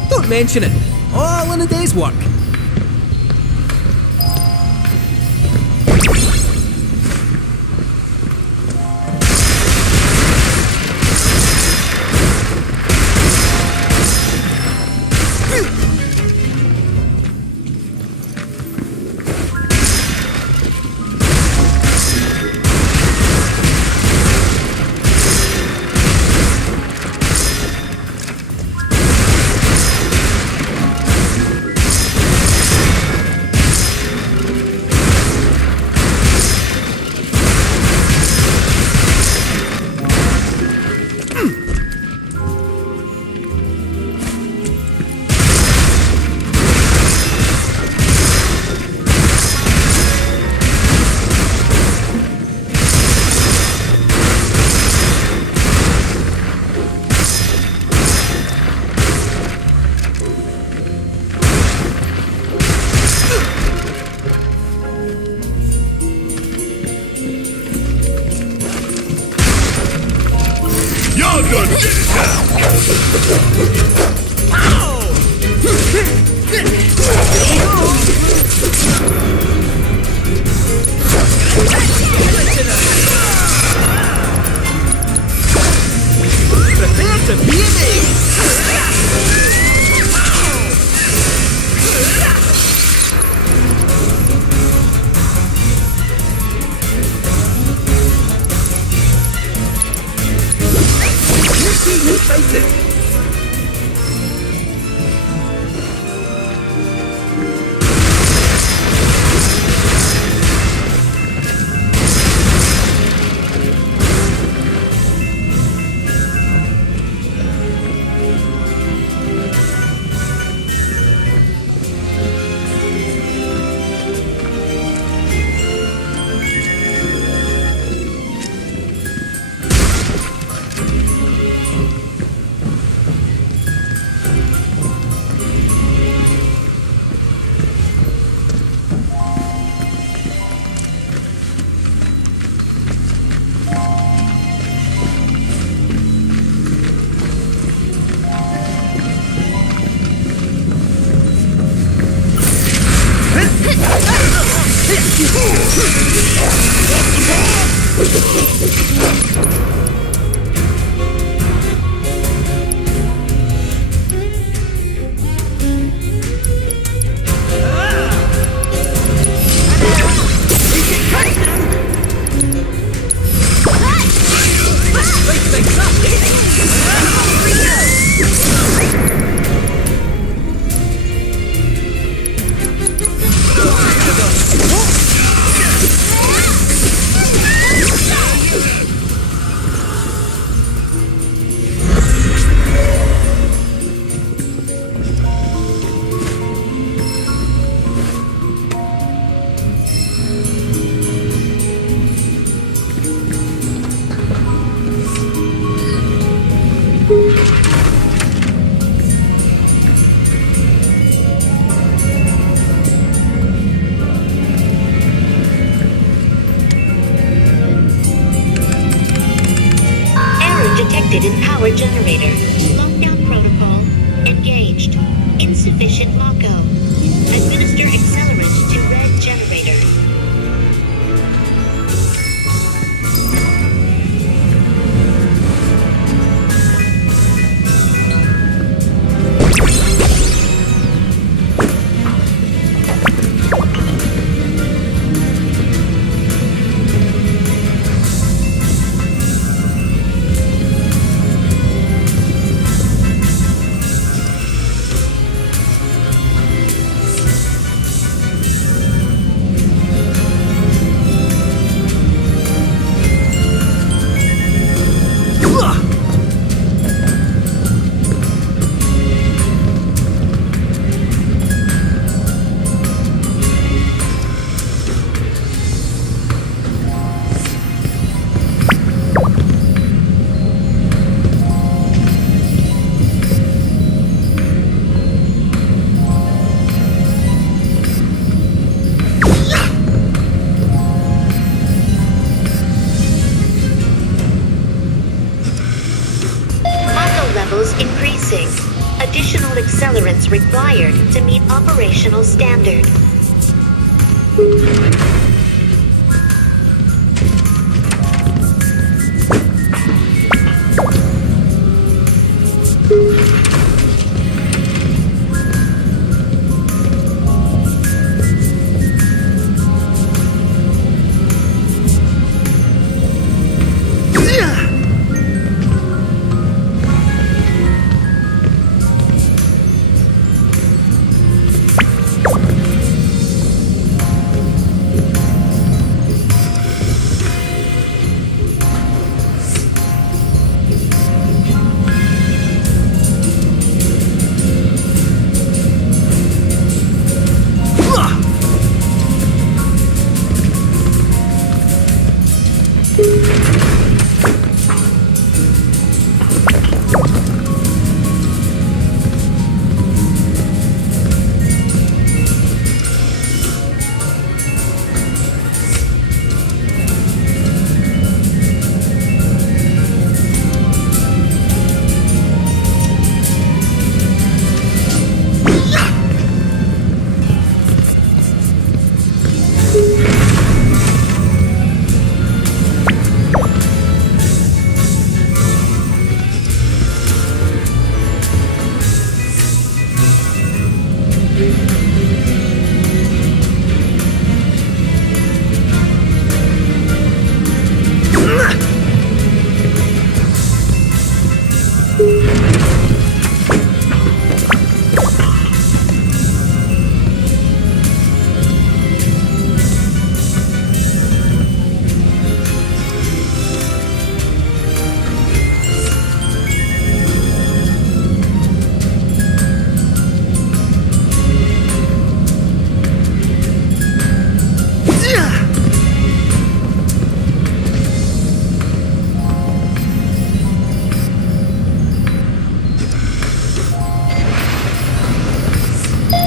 Don't mention it. All in a day's work. detected in power generator. Lockdown protocol engaged. Insufficient Mako. Administer accelerant to red generator. Increasing. Additional accelerants required to meet operational standard.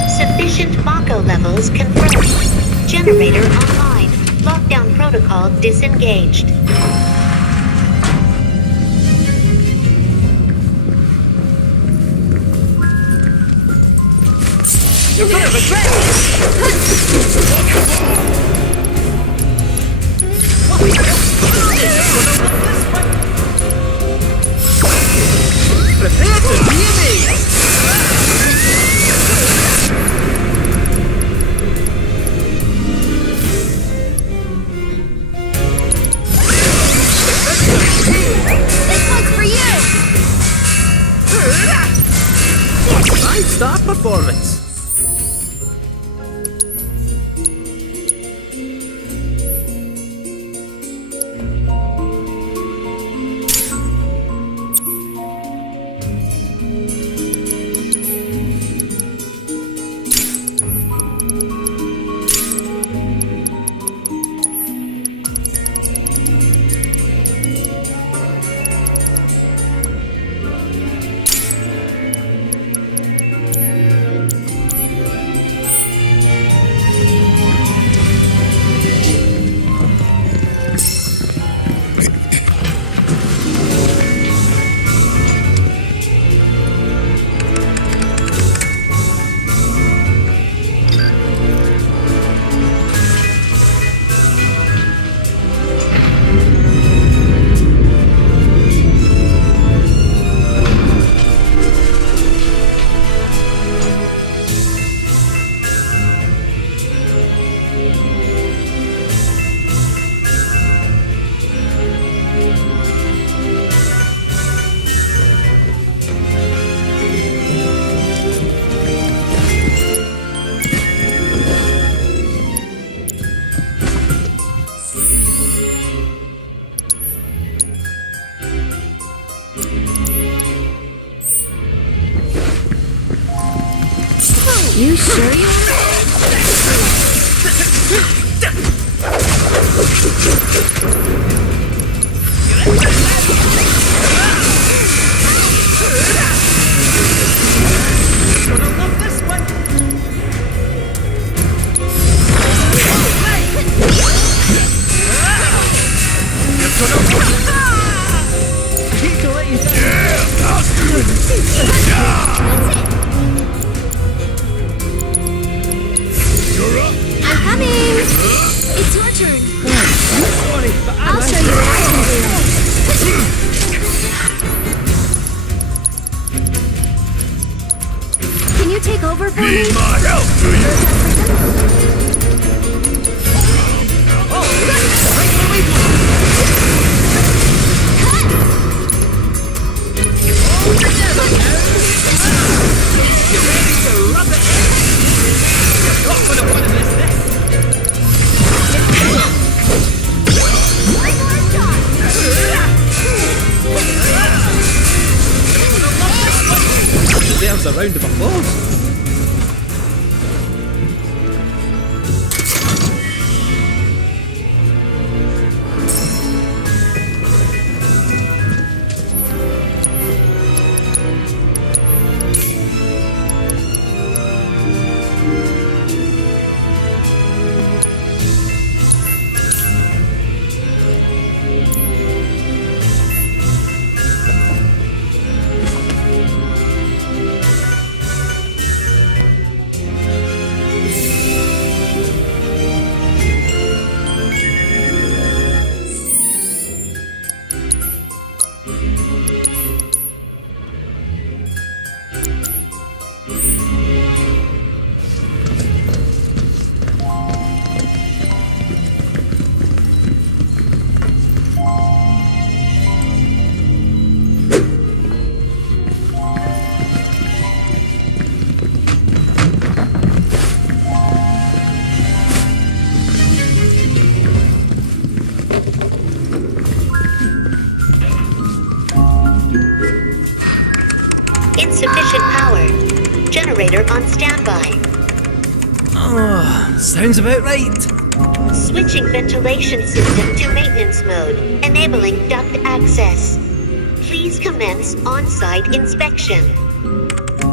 Sufficient Mako levels confirmed. Generator online. Lockdown protocol disengaged. You're gonna regret Prepare to be amazed! This one's for you! 5-star performance! You sure you want I'm coming! It's your turn. Sorry, but I'll show you what I can do. Can you take over for me? Need my help, do you? Deserves a round of applause. Insufficient power. Generator on standby. Oh, sounds about right. Switching ventilation system to maintenance mode, enabling duct access. Please commence on-site inspection.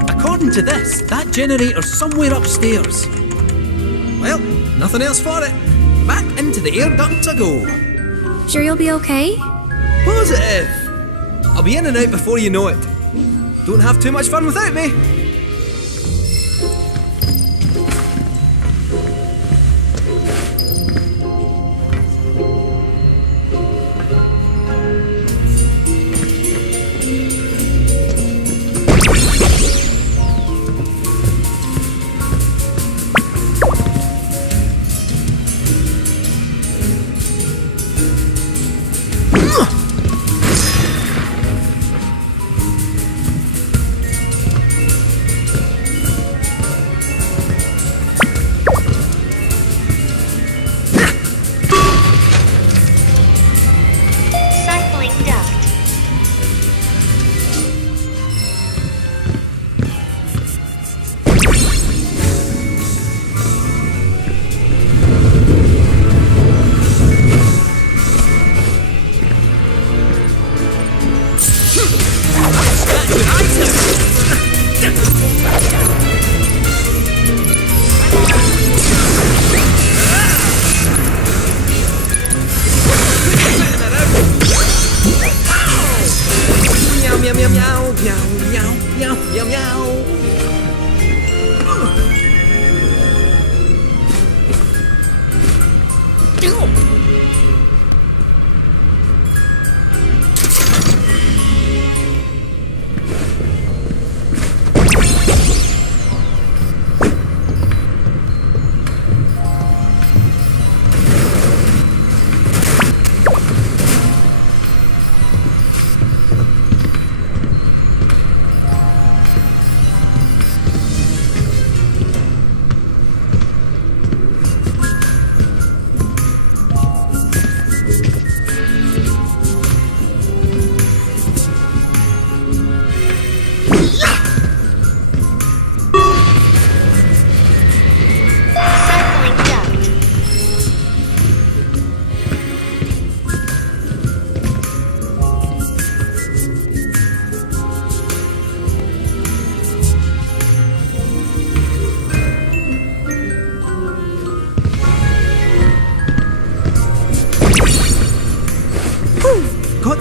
According to this, that generator's somewhere upstairs. Well, nothing else for it. Back into the air ducts I go. Sure you'll be okay? Positive. I'll be in and out before you know it. Don't have too much fun without me.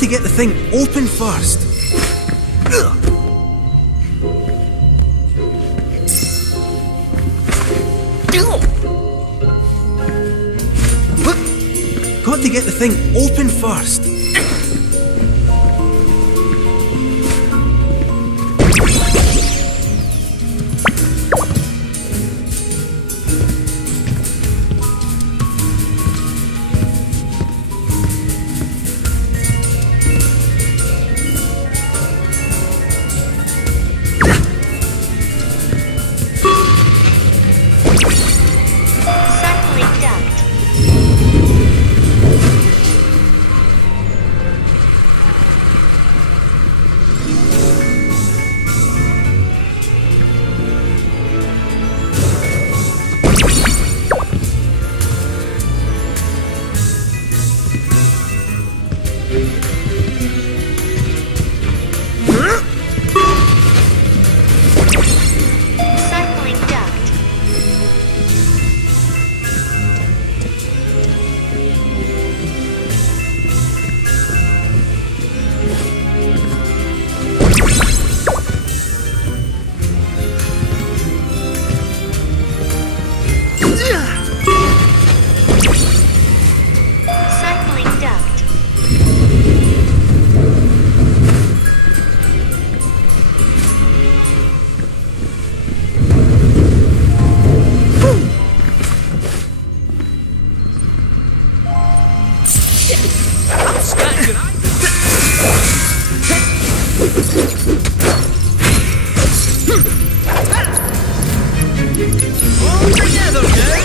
get the thing open first. Got to get the thing open first. Circling duct. Circling duct. Circling duct. All together now.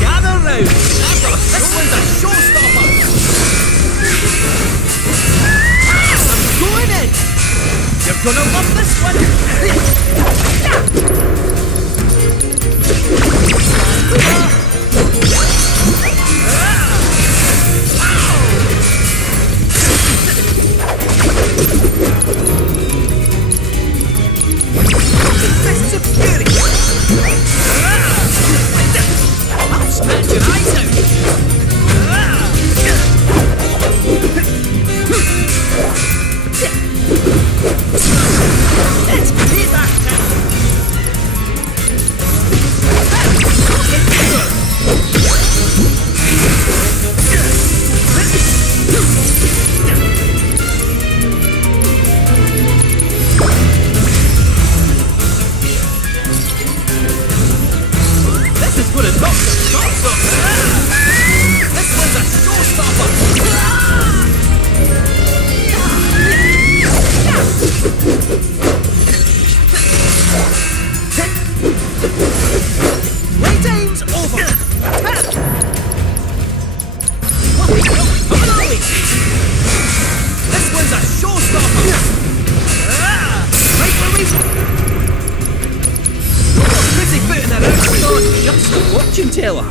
Gather round. This one's a showstopper. I'm going in. You're gonna love this one. Fists of fury. I'll smash your eyes This is gonna knock the socks off. This one's a showstopper. Playtime's over. Come on, this one's a showstopper. Right where we busy putting her out, not just a fortune teller.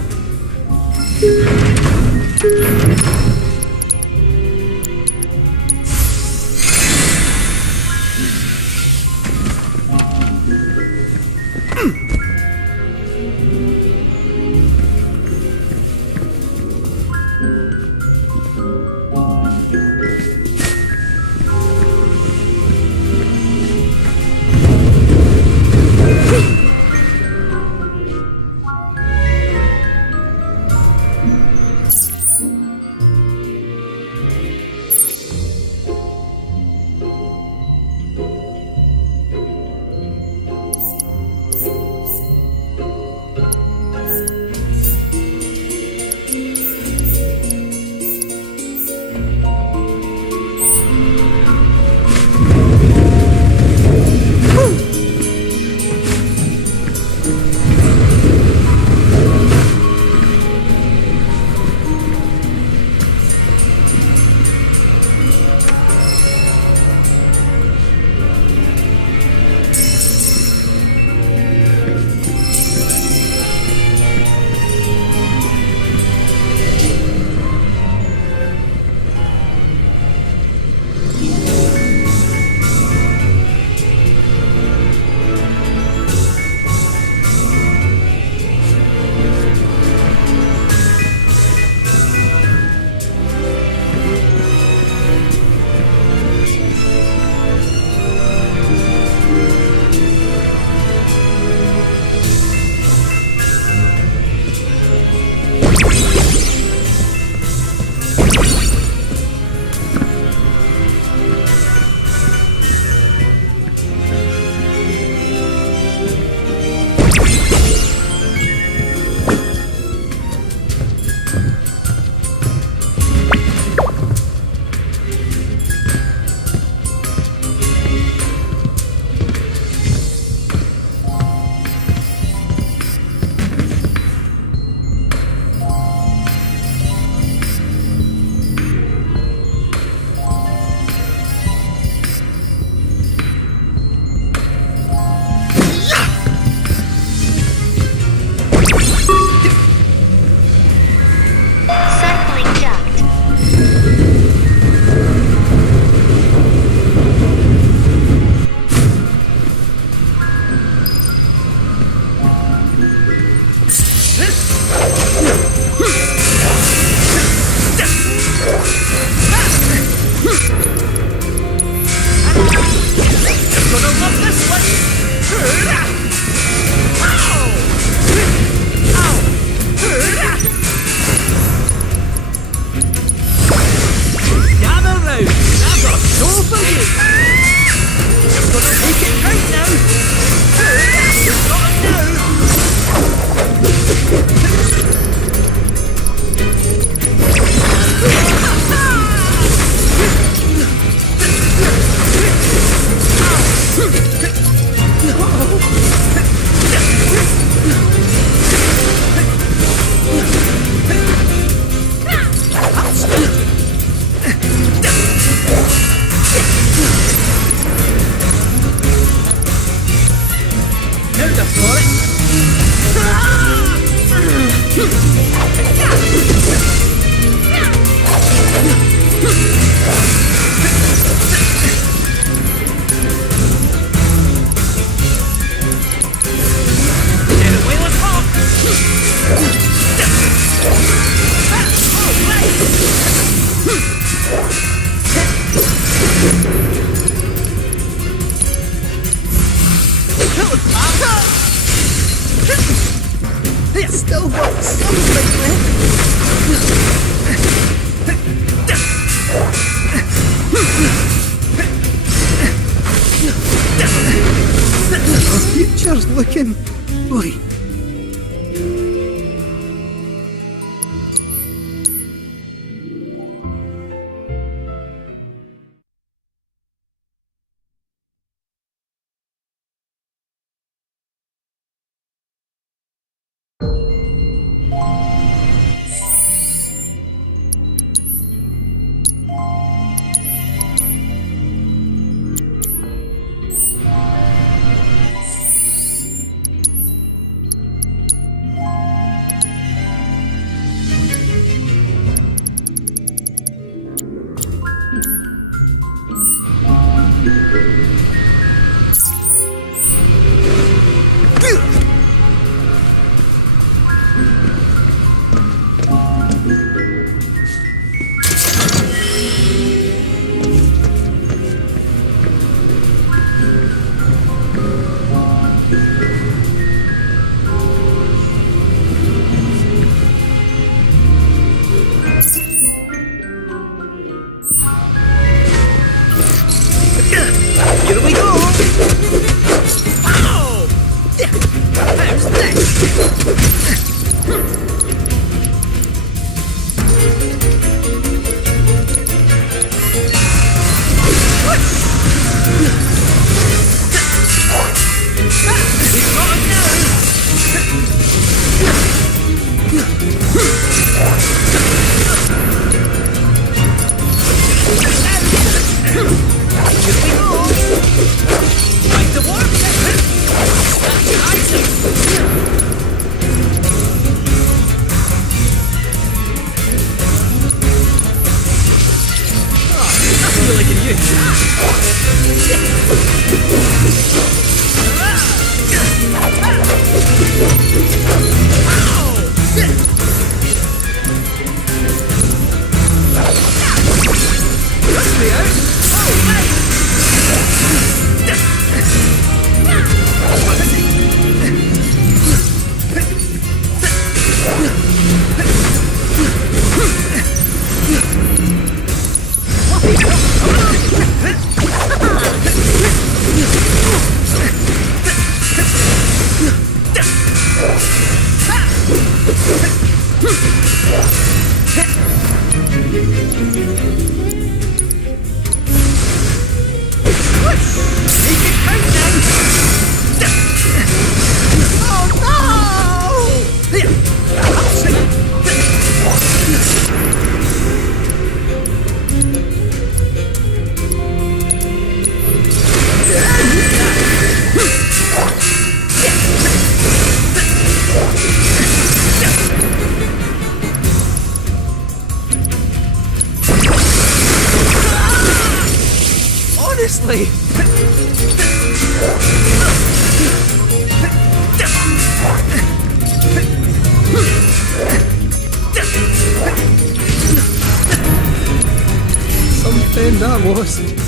Honestly! Something that was.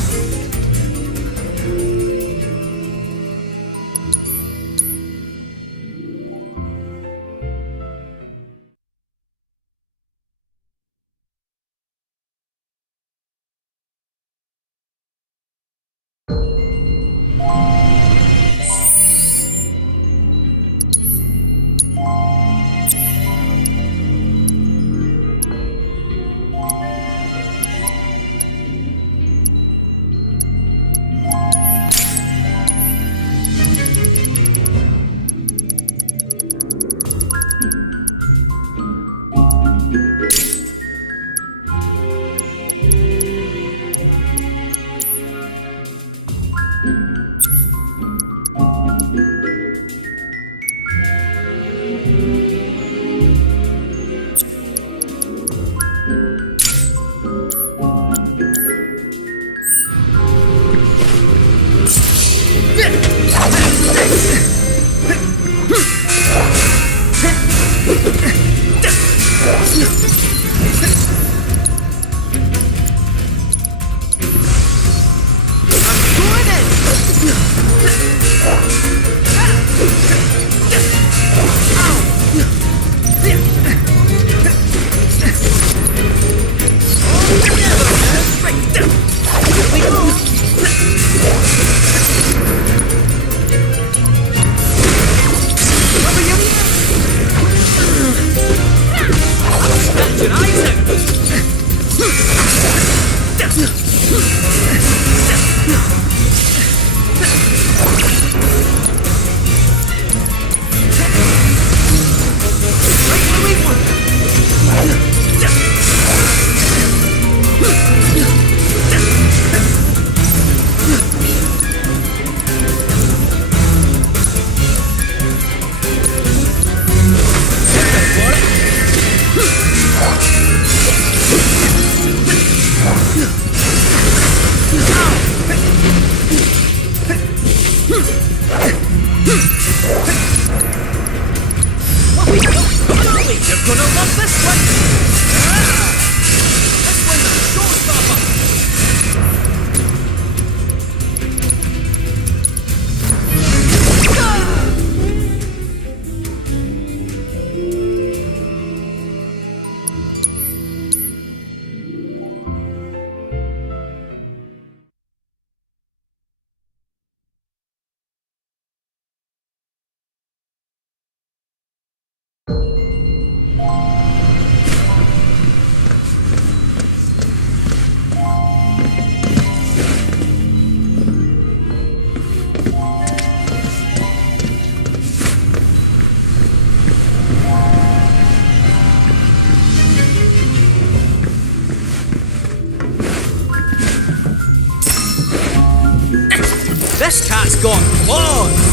This cat's got claws!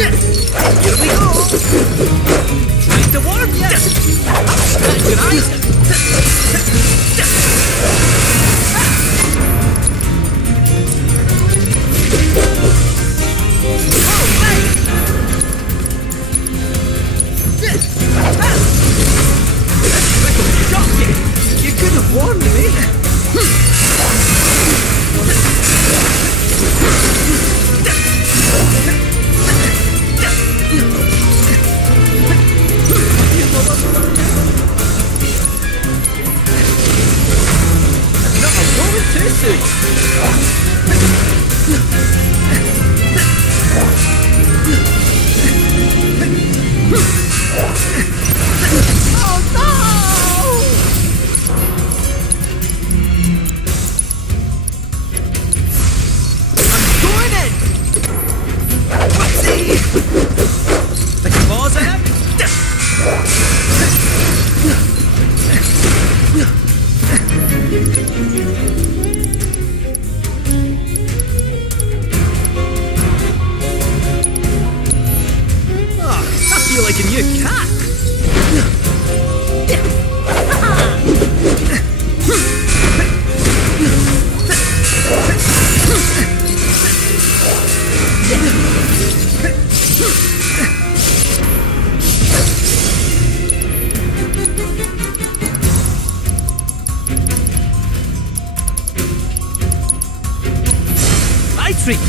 Here we go! Trying to warn ya! Catch your eyes! You could have warned me! Not a moment too soon! I feel like a new cat! I treat!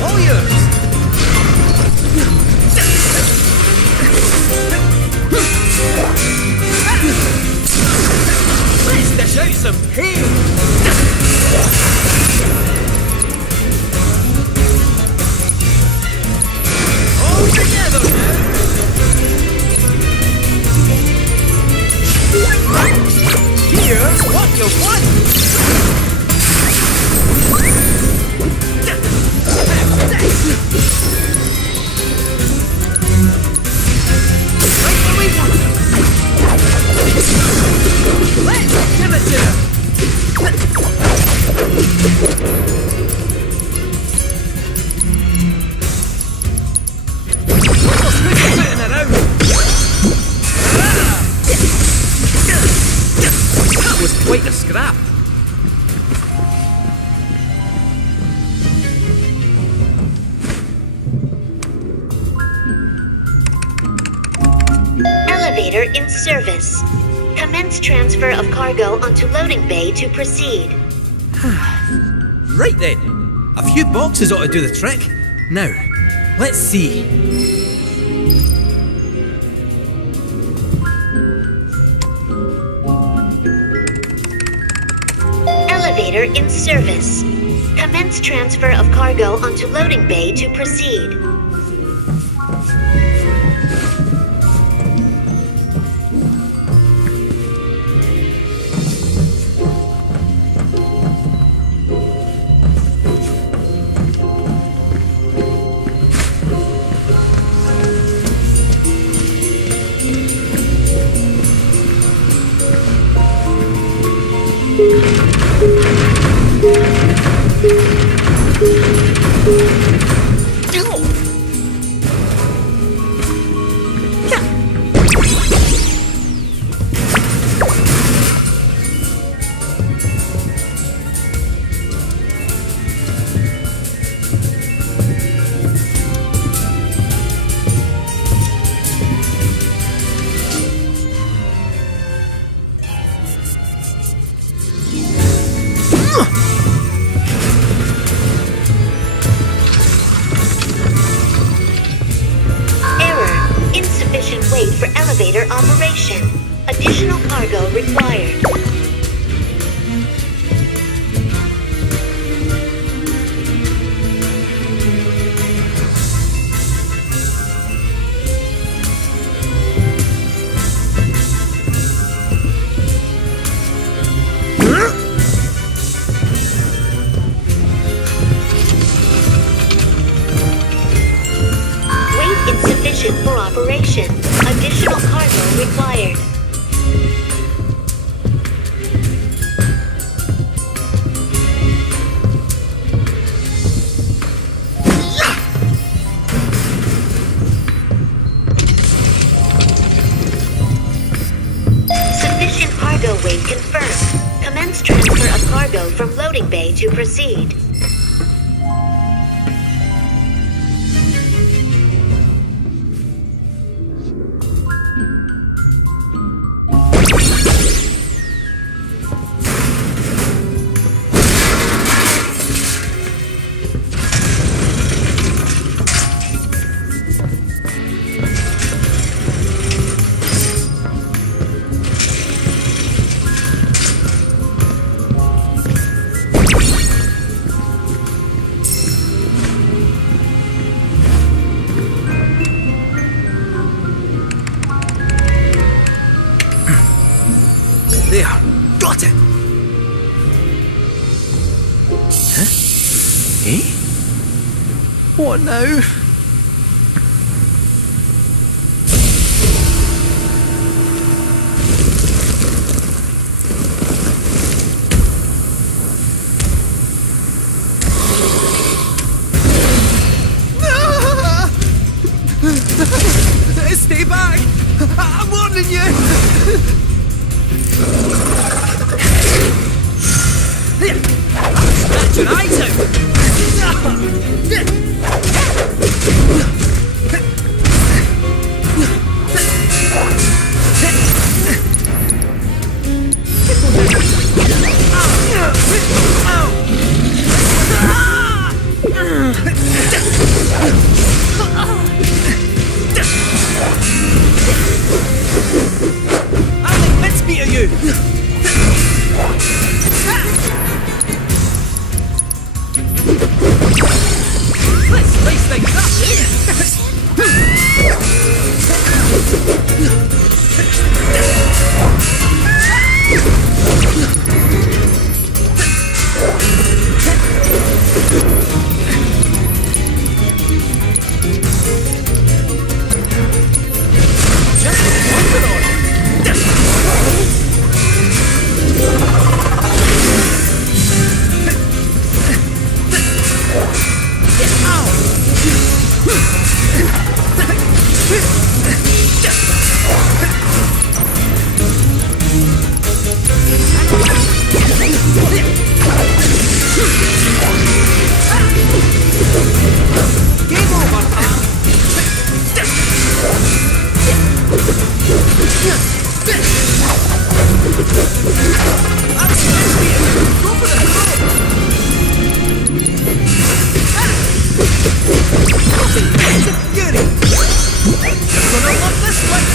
All yours! Let's dish out some pain! All together now! Here's what you want! Right where we want it! Let's give it to them! Almost put your foot in it out! That was quite a scrap! Elevator in service. Commence transfer of cargo onto loading bay to proceed. Right then, a few boxes ought to do the trick. Now, let's see. Elevator in service. Commence transfer of cargo onto loading bay to proceed. Wait for elevator operation. Additional cargo required. operation. Additional cargo required. Sufficient cargo weight confirmed. Commence transfer of cargo from loading bay to proceed. There, got it! Huh? Eh? What now? Stay back! I'm warning you! That's your eyes I'll make mincemeat of you! Let's spice things up! Just one on. Game over, pal. I'm sorry, go for the it's a beauty. You're gonna love this one.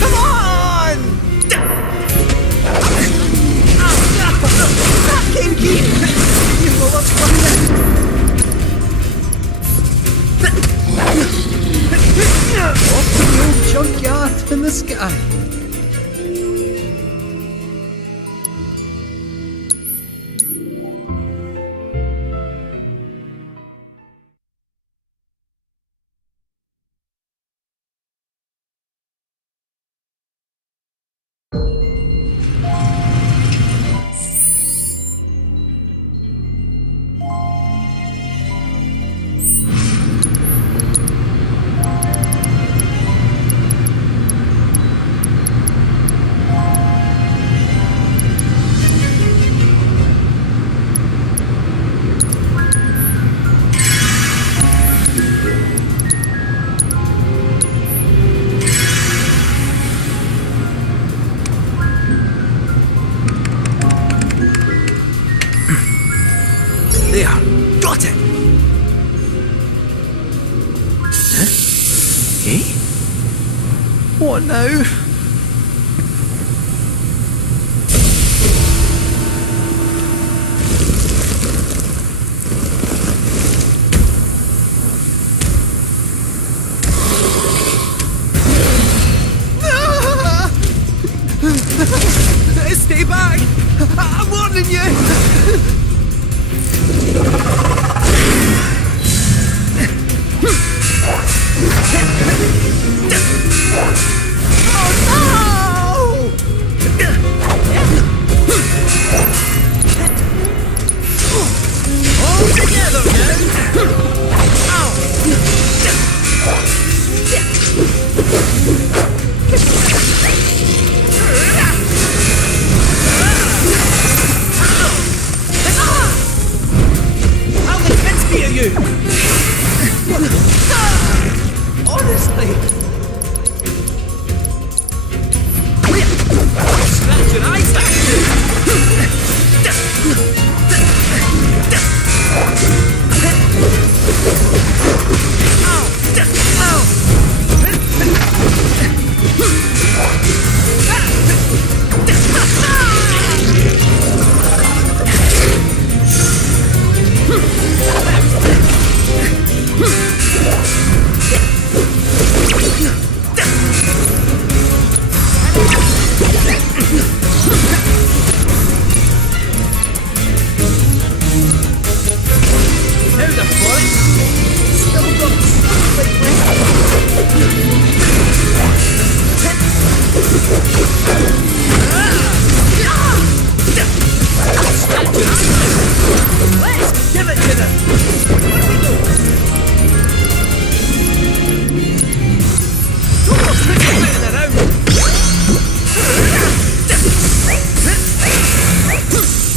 Come on! Kinky! You will have fun. Off to the old junkyard in the sky. Got it! Huh? Eh? What now? Stay back! I'm warning you! All together now! How the crispy are you? Honestly. Scratch your eyes out. How's the forest? Still got something. Let's give it to them. Here we go. Don't go pushing around.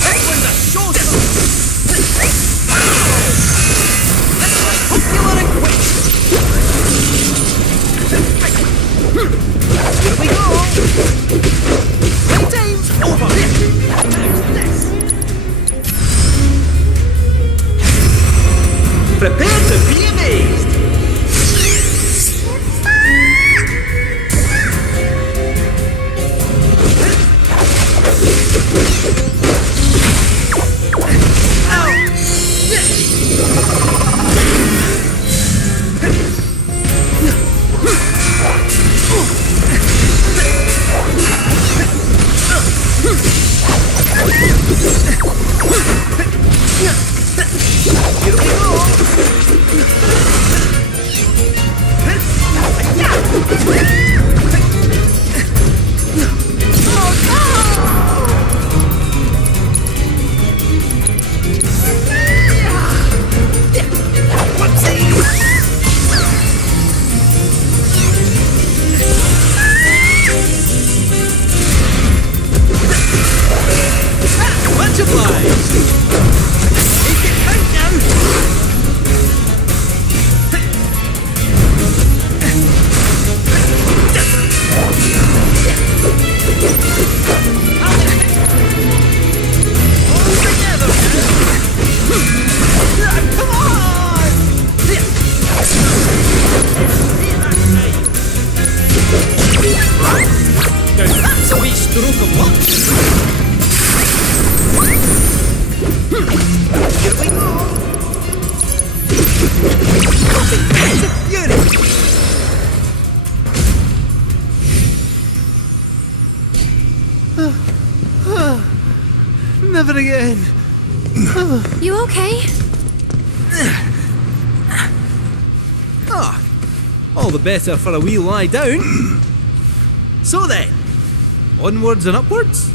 This one's a showstopper. Hope you are equipped. Here we go. Playtime's over. How's this? Prepare to be amazed. Here we go. Much obliged. Make it count now. All together. Come on. Now that's a wee stroke of luck. Here we go! It's a beauty! Never again! You okay? Ah, all the better for a wee lie down. So then, onwards and upwards?